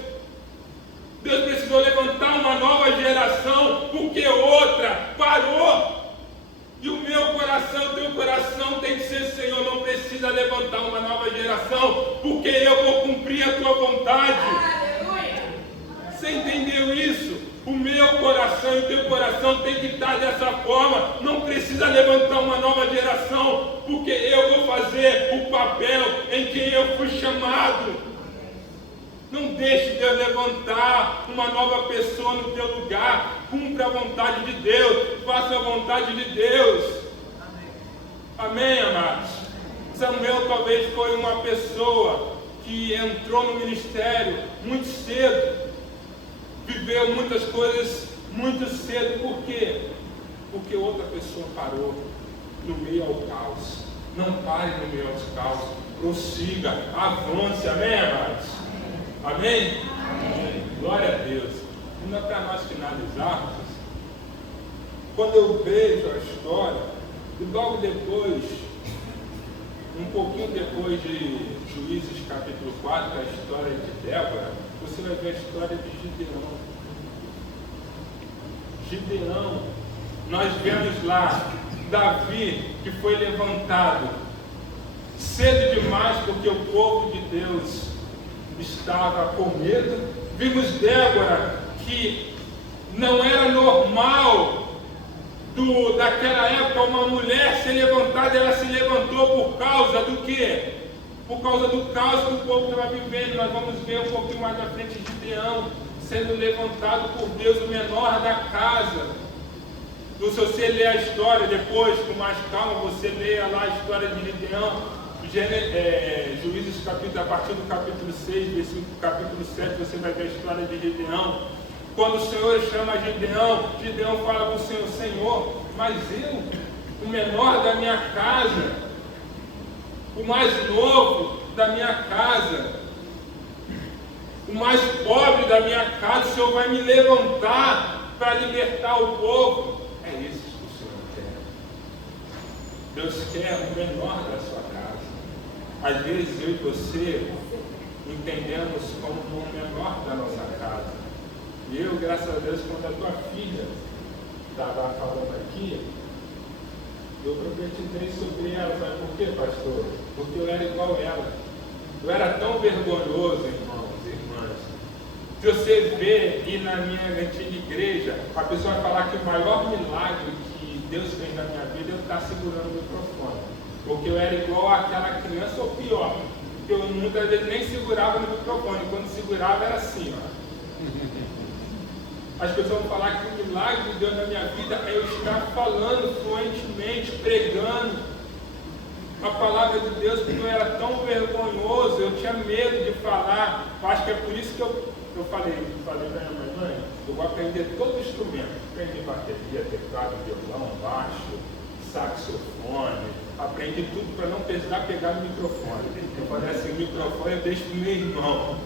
Deus precisou levantar uma nova geração, porque outra parou. E o meu coração, o teu coração tem que ser: Senhor, não precisa levantar uma nova geração, porque eu vou cumprir a tua vontade. Aleluia! Você entendeu isso? O meu coração e o teu coração tem que estar dessa forma. Não precisa levantar uma nova geração, porque eu vou fazer o papel em que eu fui chamado. Não deixe Deus levantar uma nova pessoa no teu lugar. Cumpra a vontade de Deus. Faça a vontade de Deus. Amém, amados? Samuel talvez foi uma pessoa que entrou no ministério muito cedo. Viveu muitas coisas muito cedo. Por quê? Porque outra pessoa parou no meio ao caos. Não pare no meio ao caos. Prossiga, avance. Amém, amados? Amém? Amém? Glória a Deus. Ainda para nós finalizarmos, quando eu vejo a história, e logo depois, um pouquinho depois de Juízes capítulo 4, a história de Débora, você vai ver a história de Gideão. Nós vemos lá Davi, que foi levantado cedo demais, porque o povo de Deus estava com medo. Vimos Débora, que não era normal daquela época uma mulher ser levantada. Ela se levantou por causa do quê? Por causa do caos que o povo estava vivendo. Nós vamos ver um pouquinho mais na frente Gideão sendo levantado por Deus, o menor da casa. Se você ler a história depois com mais calma, você leia lá a história de Gideão. Juízes a partir do capítulo 6, versículo capítulo 7, você vai ver a história de Gideão. Quando o Senhor chama Gideão fala para o Senhor: Senhor, mas eu, o menor da minha casa, o mais novo da minha casa, o mais pobre da minha casa, o Senhor vai me levantar para libertar o povo. É isso que o Senhor quer. Deus quer o menor da sua casa. Às vezes eu e você entendemos como o menor da nossa casa. E eu, graças a Deus, quando a tua filha estava falando aqui, eu profetizei sobre ela. Sabe por quê, pastor? Porque eu era igual a ela. Eu era tão vergonhoso, irmãos e irmãs. Se você vê, e na minha antiga igreja, a pessoa vai falar que o maior milagre que Deus fez na minha vida é eu estar segurando o microfone. Porque eu era igual àquela criança, ou pior, que eu muitas vezes nem segurava no microfone. Quando segurava era assim, ó. As pessoas vão falar que o milagre de Deus na minha vida é eu estar falando fluentemente, pregando a palavra de Deus, porque eu era tão vergonhoso, eu tinha medo de falar. Acho que é por isso que eu falei para minha mãe, eu vou aprender todo instrumento. Aprendi bateria, teclado, violão, baixo, saxofone, aprendi tudo para não precisar pegar no microfone. Eu falei assim: o microfone eu deixo para o meu irmão.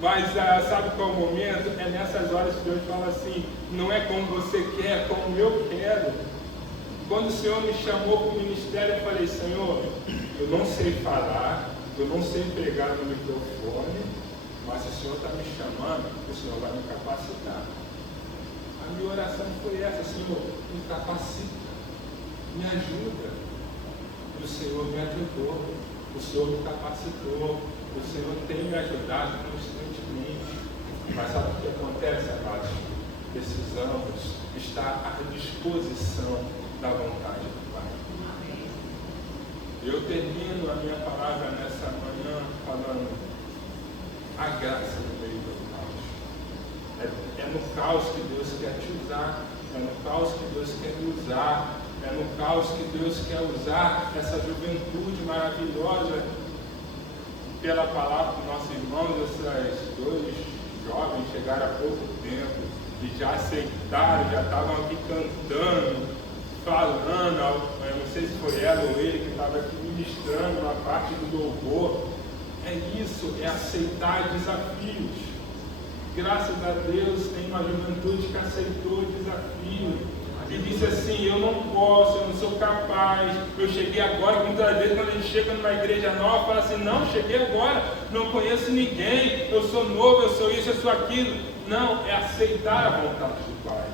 Mas sabe qual é o momento? É nessas horas que Deus fala assim: não é como você quer, é como eu quero. Quando o Senhor me chamou para o ministério, eu falei: Senhor, eu não sei falar, eu não sei pregar no microfone, mas se o Senhor está me chamando, o Senhor vai me capacitar. A minha oração foi essa: Senhor, me capacita, me ajuda. E o Senhor me ajudou, o Senhor me capacitou, o Senhor tem me ajudado constantemente. Mas sabe o que acontece, amados? precisamos estar à disposição da vontade do Pai. Eu termino a minha palavra nessa manhã falando a graça no meio do caos. É no caos que Deus quer te usar, é no caos que Deus quer me usar, é no caos que Deus quer usar essa juventude maravilhosa. Pela palavra dos nossos irmãos, esses dois jovens chegaram há pouco tempo e já aceitaram, já estavam aqui cantando, falando, eu não sei se foi ela ou ele que estava aqui ministrando na parte do louvor. É isso, é aceitar desafios. Graças a Deus tem uma juventude que aceitou o desafio e disse assim: eu não posso, eu não sou capaz, eu cheguei agora. Muitas vezes quando a gente chega numa igreja nova, fala assim: não, cheguei agora, não conheço ninguém, eu sou novo, eu sou isso, eu sou aquilo. Não, é aceitar a vontade do Pai,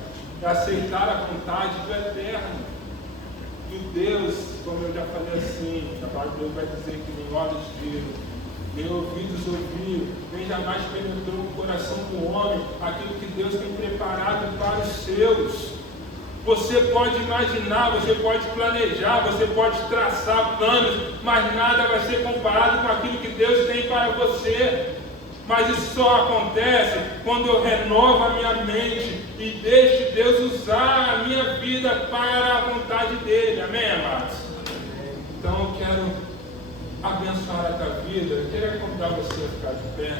é aceitar a vontade do Eterno. E o Deus, como eu já falei assim, a palavra de Deus vai dizer que nem olhos viram, nem ouvidos ouviram, nem jamais penetrou no coração do homem aquilo que Deus tem preparado para os seus. Você pode imaginar, você pode planejar, você pode traçar planos, mas nada vai ser comparado com aquilo que Deus tem para você. Mas isso só acontece quando eu renovo a minha mente e deixo Deus usar a minha vida para a vontade dEle. Amém, amados? Então eu quero abençoar a tua vida. Eu queria convidar você a ficar de pé.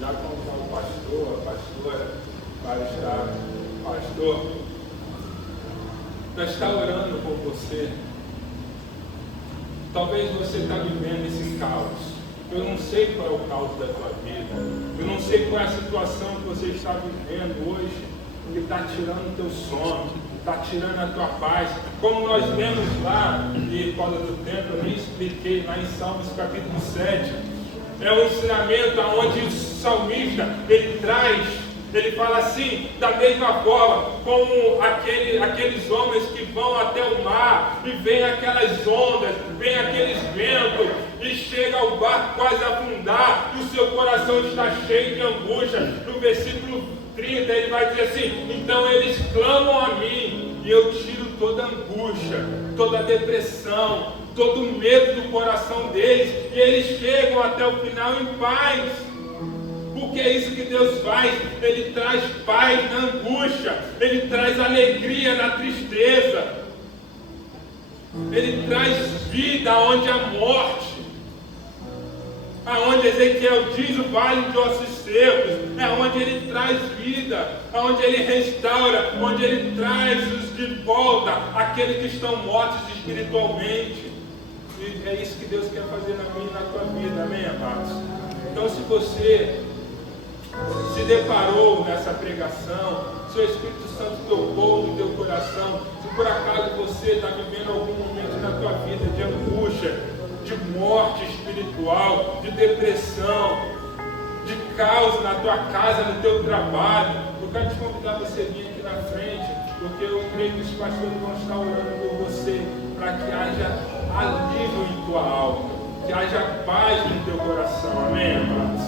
Já convidar o pastor, a pastora, para estar. Pastor, para estar orando por você. Talvez você está vivendo esse caos. Eu não sei qual é o caos da tua vida. Eu não sei qual é a situação que você está vivendo hoje, que está tirando o teu sono, está tirando a tua paz. Como nós lemos lá, e por causa do tempo eu nem expliquei, lá em Salmos capítulo 7, é um ensinamento onde o salmista, ele fala assim, da mesma forma, como aqueles homens que vão até o mar, e vem aquelas ondas, vem aqueles ventos, e chega ao barco quase a afundar, e o seu coração está cheio de angústia. No versículo 30 ele vai dizer assim: então eles clamam a mim, e eu tiro toda a angústia, toda a depressão, todo o medo do coração deles, e eles chegam até o final em paz. Porque é isso que Deus faz. Ele traz paz na angústia, Ele traz alegria na tristeza, Ele traz vida onde há morte. Aonde Ezequiel diz o vale de ossos secos, é onde Ele traz vida, aonde Ele restaura, onde Ele traz de volta aqueles que estão mortos espiritualmente. E é isso que Deus quer fazer na minha e na tua vida, amém, amados? Então, se você se deparou nessa pregação, se o Espírito Santo tocou no teu coração, se por acaso você está vivendo algum momento na tua vida de angústia, de morte espiritual, de depressão, de caos na tua casa, no teu trabalho, eu quero te convidar a você vir aqui na frente, porque eu creio que os pastores vão estar orando por você, para que haja alívio em tua alma, que haja paz no teu coração, amém, amados?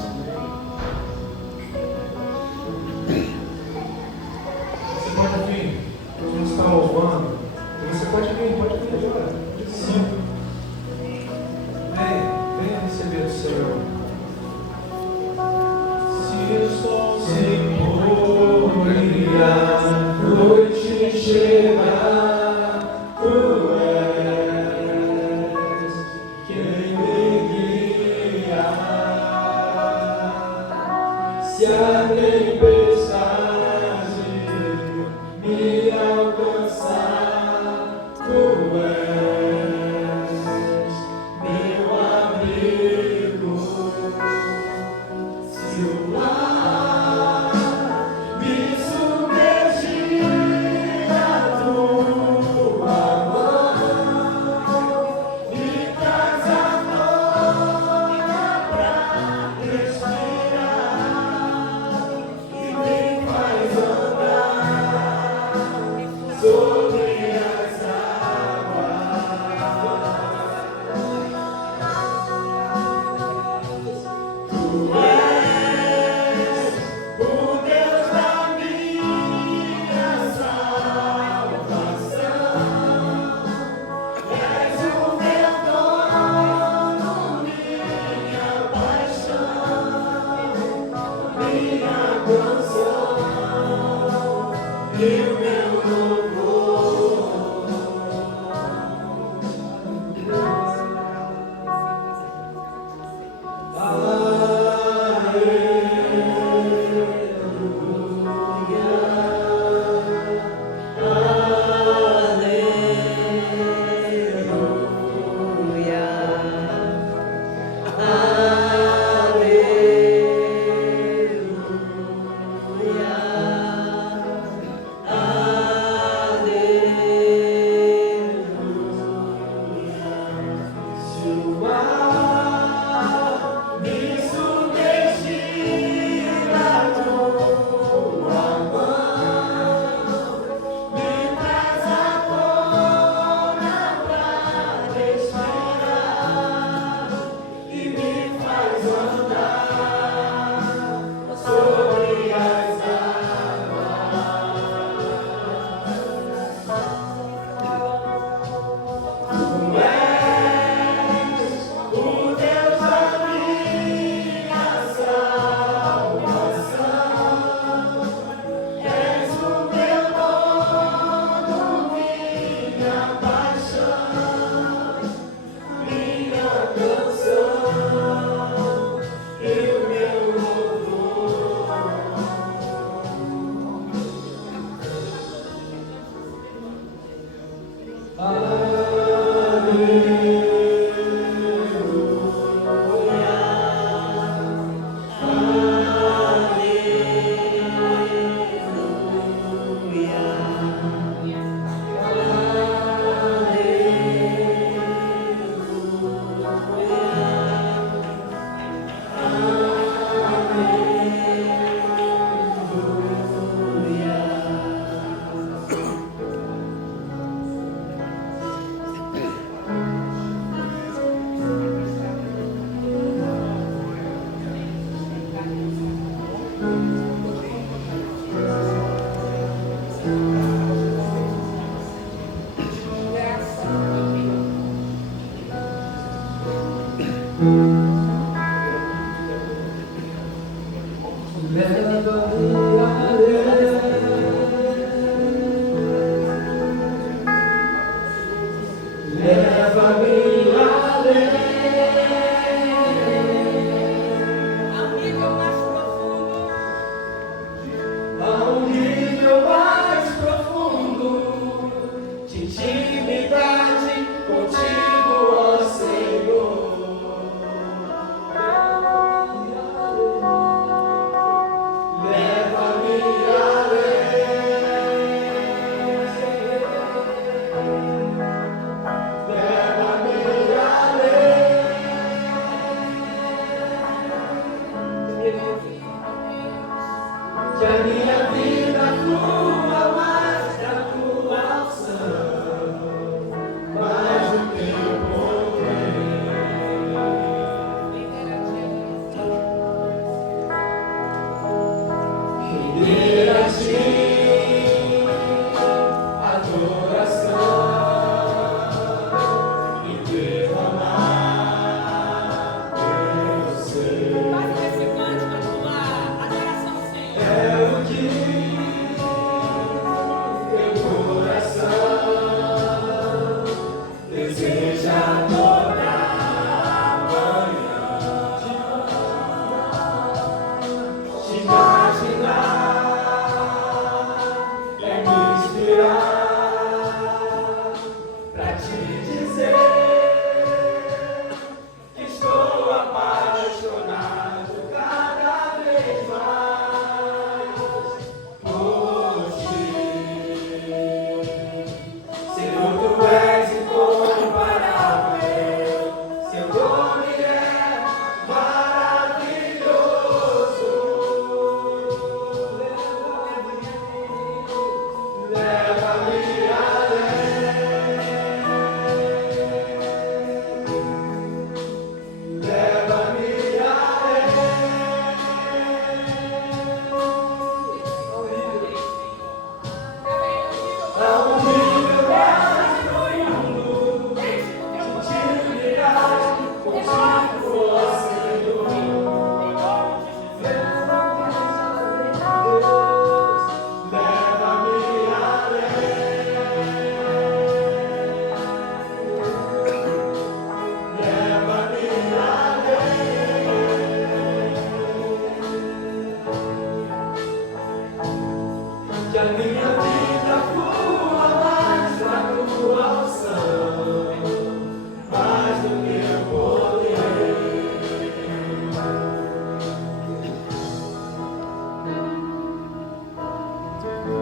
Você pode vir, a gente está louvando. Você pode vir agora. Sim. Venha receber o Senhor. Se o sol se pôr, a noite chegar, tu és quem me guia. Se a tempestade me alcançar, tu és meu abrigo. Se o mar me submergir na tua mão, me traz a glória pra respirar.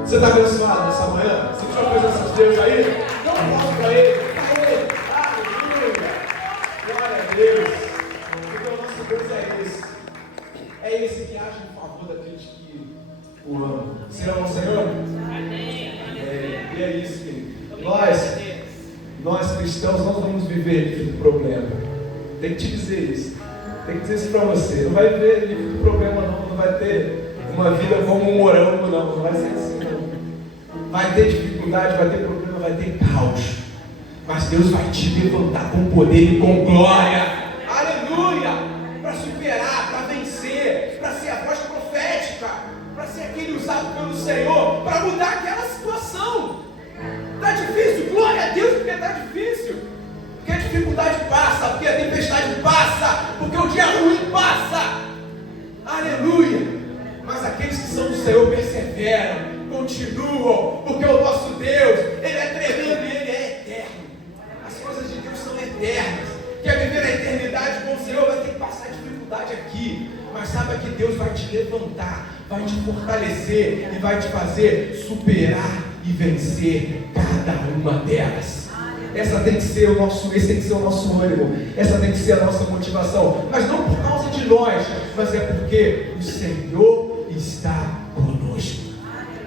Você está abençoado nessa manhã? Você viu a presença de Deus aí? Dá um palmo para Ele. Aleluia. Glória a Deus. Porque o nosso Deus é esse. É esse que age em favor daqueles que o amam. Você ama o Senhor? Amém. E é isso, querido. Nós cristãos não vamos viver livre do problema. Tem que te dizer isso. Tem que dizer isso para você. Não vai viver livre do problema, não. Não vai ter uma vida como um morango, não. Não vai ser assim, não. Vai ter dificuldade, vai ter problema, vai ter caos. Mas Deus vai te levantar com poder e com glória. Aleluia! Para superar, para vencer, para ser a voz profética, para ser aquele usado pelo Senhor, para mudar aquela situação. Está difícil, glória a Deus, porque está difícil. Porque a dificuldade passa, porque a tempestade passa, porque o dia ruim passa. Aleluia! Mas aqueles que são do Senhor perseveram, continuam, porque o nosso Deus, Ele é tremendo e Ele é eterno. As coisas de Deus são eternas. Quer viver a eternidade com o Senhor, vai ter que passar dificuldade aqui. Mas saiba que Deus vai te levantar, vai te fortalecer e vai te fazer superar e vencer cada uma delas. Esse tem que ser o nosso ânimo, essa tem que ser a nossa motivação, mas não por causa de nós, mas é porque o Senhor está conosco.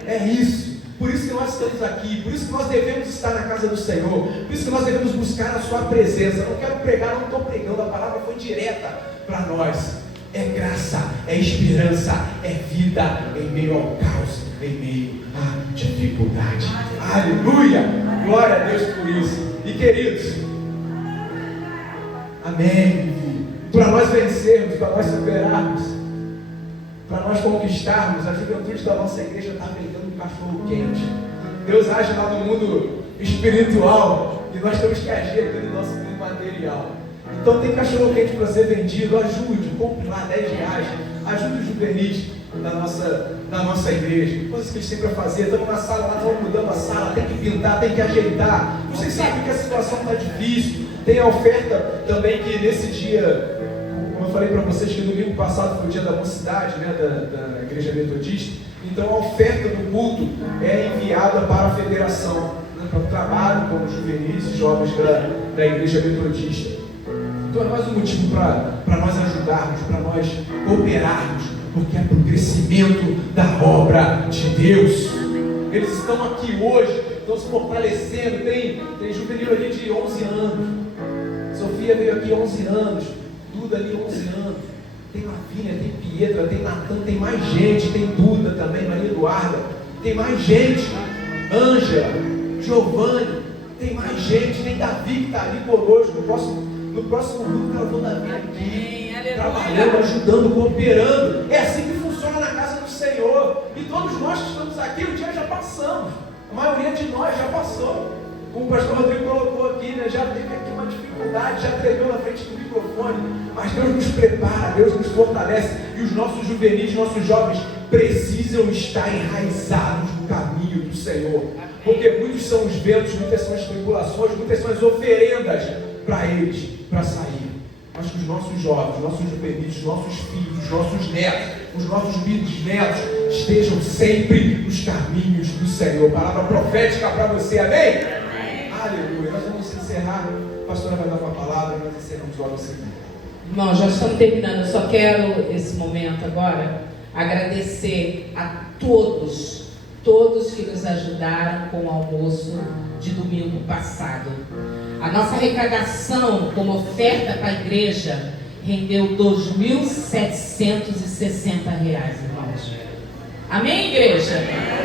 É isso, por isso que nós estamos aqui, por isso que nós devemos estar na casa do Senhor, por isso que nós devemos buscar a sua presença. Não quero pregar, não estou pregando, a palavra foi direta para nós. É graça, é esperança, é vida em meio ao caos, em meio à dificuldade. Aleluia! Glória a Deus por isso. E queridos, amém, para nós vencermos, para nós superarmos, para nós conquistarmos. A juventude da nossa igreja está vendendo um cachorro quente. Deus age lá no mundo espiritual e nós temos que agir aqui no nosso mundo material. Então tem cachorro quente para ser vendido, ajude, compre lá R$10, ajude os juvenis da nossa igreja. Coisas que eles sempre fazem, estamos na sala, lá estamos mudando a sala, tem que pintar, tem que ajeitar. Vocês sabem que a situação está difícil. Tem a oferta também que nesse dia, como eu falei para vocês que domingo passado foi o dia da mocidade, né, da igreja metodista. Então a oferta do culto é enviada para a federação, né, para o trabalho com os juvenis e jovens da igreja metodista. Então é mais um motivo para nós ajudarmos, para nós cooperarmos, porque é para o crescimento da obra de Deus. Eles estão aqui hoje, estão se fortalecendo. Tem juvenil ali de 11 anos. Sofia veio aqui 11 anos. Duda ali 11 anos. Tem Lavínia, tem Pietra, tem Natan, tem mais gente. Tem Duda também, Maria Eduarda. Tem mais gente. Ângela, Giovanni. Tem mais gente. Tem Davi que está ali conosco. No próximo grupo, eu vou Davi aqui. Trabalhando, ajudando, cooperando. É assim que funciona na casa do Senhor. E todos nós que estamos aqui, um dia já passamos. A maioria de nós já passou. Como o pastor Rodrigo colocou aqui, né? Já teve aqui uma dificuldade, já tremeu na frente do microfone. Mas Deus nos prepara, Deus nos fortalece. E os nossos juvenis, nossos jovens, precisam estar enraizados no caminho do Senhor. Porque muitos são os ventos, muitas são as tribulações, muitas são as oferendas para eles, para sair. Mas que os nossos jovens, nossos juvenis, nossos filhos, nossos netos, os nossos bisnetos estejam sempre nos caminhos do Senhor. Palavra profética para você, amém? Amém. Aleluia. Nós vamos encerrar. A pastora vai dar uma palavra e nós encerramos logo em seguida. Irmão, já estamos terminando. Eu só quero, esse momento agora, agradecer a todos que nos ajudaram com o almoço de domingo passado. A nossa arrecadação como oferta para a igreja rendeu R$ 2.760, irmãos. Amém, igreja?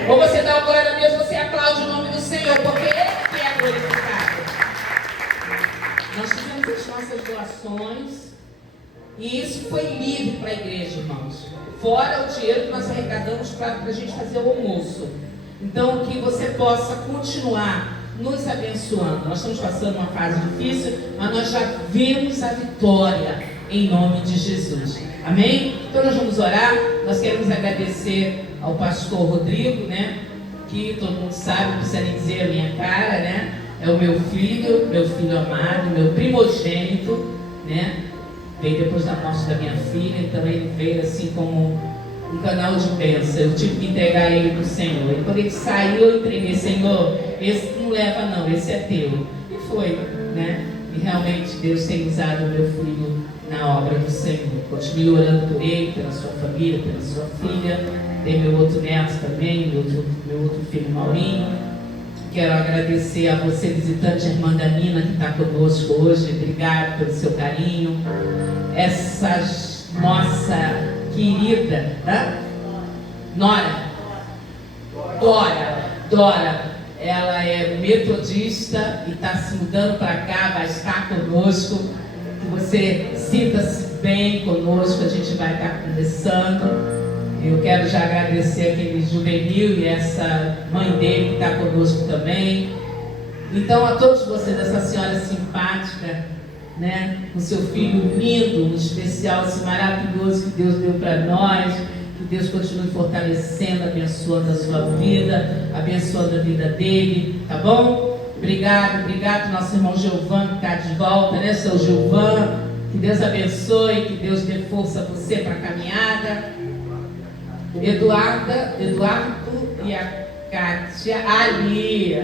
Ou você dá o glória a Deus, você aplaude o nome do Senhor, porque Ele que é glorificado. Nós fizemos as nossas doações e isso foi livre para a igreja, irmãos. Fora o dinheiro que nós arrecadamos para a gente fazer o almoço. Então, que você possa continuar nos abençoando. Nós estamos passando uma fase difícil, mas nós já vimos a vitória em nome de Jesus. Amém? Então nós vamos orar. Nós queremos agradecer ao pastor Rodrigo, né? Que todo mundo sabe, não precisa nem dizer a minha cara, né? É o meu filho amado, meu primogênito, né? Veio depois da morte da minha filha, então ele veio assim como um canal de bênção. Eu tive que entregar ele para o Senhor. E quando ele saiu, eu entreguei: Senhor, esse não leva não, esse é teu. E foi, né? E realmente Deus tem usado o meu filho na obra do Senhor. Continue orando por ele, pela sua família, pela sua filha. Tem meu outro neto também, meu outro filho Maurinho. Quero agradecer a você, visitante, a irmã Danina, que está conosco hoje. Obrigado pelo seu carinho. Essa nossa querida, tá? Dora, ela é metodista e está se mudando para cá, vai estar conosco. Que você sinta-se bem conosco, a gente vai estar conversando. Eu quero já agradecer aquele juvenil e essa mãe dele que está conosco também. Então, a todos vocês, essa senhora simpática, né, com seu filho lindo, um especial, esse maravilhoso que Deus deu para nós, que Deus continue fortalecendo, abençoando a sua vida, abençoando a vida dele, tá bom? Obrigado, nosso irmão Gilvan que está de volta, né, seu Gilvan? Que Deus abençoe, que Deus dê força a você para a caminhada. Eduardo e a Kátia, ali,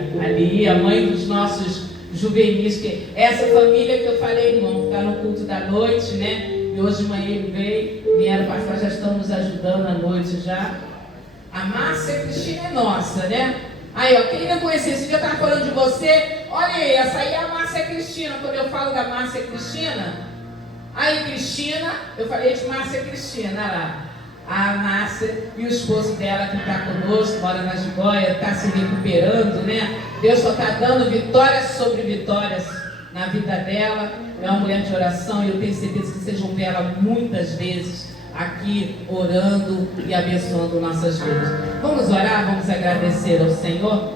a mãe dos nossos juvenis, que essa família que eu falei, irmão, que está no culto da noite, né? E hoje de manhã ele vieram passar, já estão nos ajudando à noite já. A Márcia Cristina é nossa, né? Aí, ó, quem não conhecia, esse dia eu estava falando de você, olha aí, essa aí é a Márcia Cristina. Quando eu falo da Márcia Cristina, aí Cristina, eu falei de Márcia Cristina, olha lá. A Márcia e o esposo dela que está conosco, mora na Jiboia, está se recuperando, né? Deus só está dando vitórias sobre vitórias na vida dela. É uma mulher de oração e eu tenho certeza que vocês vão ver ela muitas vezes aqui orando e abençoando nossas vidas. Vamos orar, vamos agradecer ao Senhor.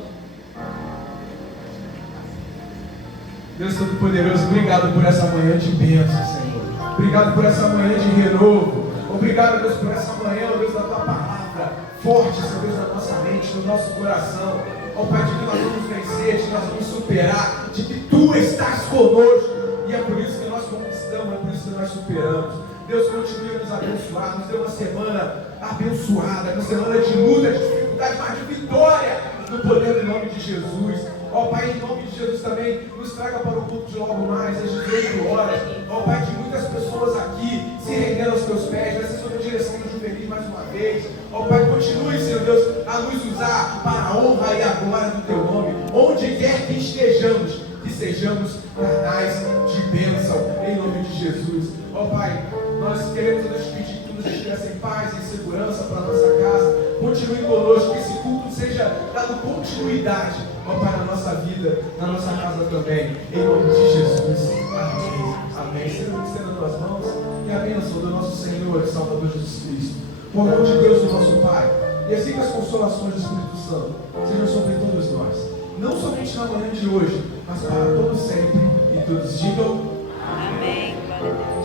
Deus Todo-Poderoso, obrigado por essa manhã de bênção, Senhor. Obrigado por essa manhã de renovo. Obrigado, Deus, por essa manhã, ó Deus, da tua palavra forte, Senhor Deus, na nossa mente, no nosso coração. Ó Pai, de que nós vamos vencer, de que nós vamos superar, de que tu estás conosco. E é por isso que nós conquistamos, é por isso que nós superamos. Deus, continue a nos abençoar, nos dê uma semana abençoada, uma semana de luta, de dificuldade, mas de vitória, no poder do nome de Jesus. Ó Pai, em nome de Jesus também, nos traga para o culto de logo mais, às 18 horas. Ó Pai, de muitas pessoas aqui se rendendo aos teus pés, vai ser sob a direção do juvenil mais uma vez. Ó Pai, continue, Senhor Deus, a nos usar para a honra e a glória do teu nome, onde quer que estejamos, que sejamos canais de bênção, em nome de Jesus. Ó Pai, nós queremos te pedir que tu nos estivesse em paz, em segurança para a nossa casa. Continue conosco, que esse culto seja dado continuidade, ó Pai, na nossa vida, na nossa casa também, em nome de Jesus. Amém. Amém. Estenda as mãos e a bênção do nosso Senhor e Salvador Jesus Cristo, o amor de Deus, do nosso Pai, e assim que as consolações do Espírito Santo sejam sobre todos nós, não somente na manhã de hoje, mas para todos sempre, e todos digam Amém. Glória a Deus.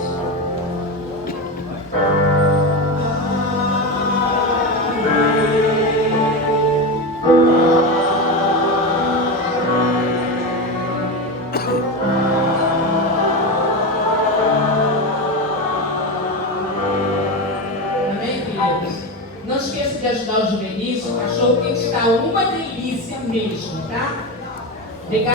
Amém, queridos? Não esqueça de ajudar o juvenis, o cachorro tem que estar uma delícia mesmo, tá? Obrigada.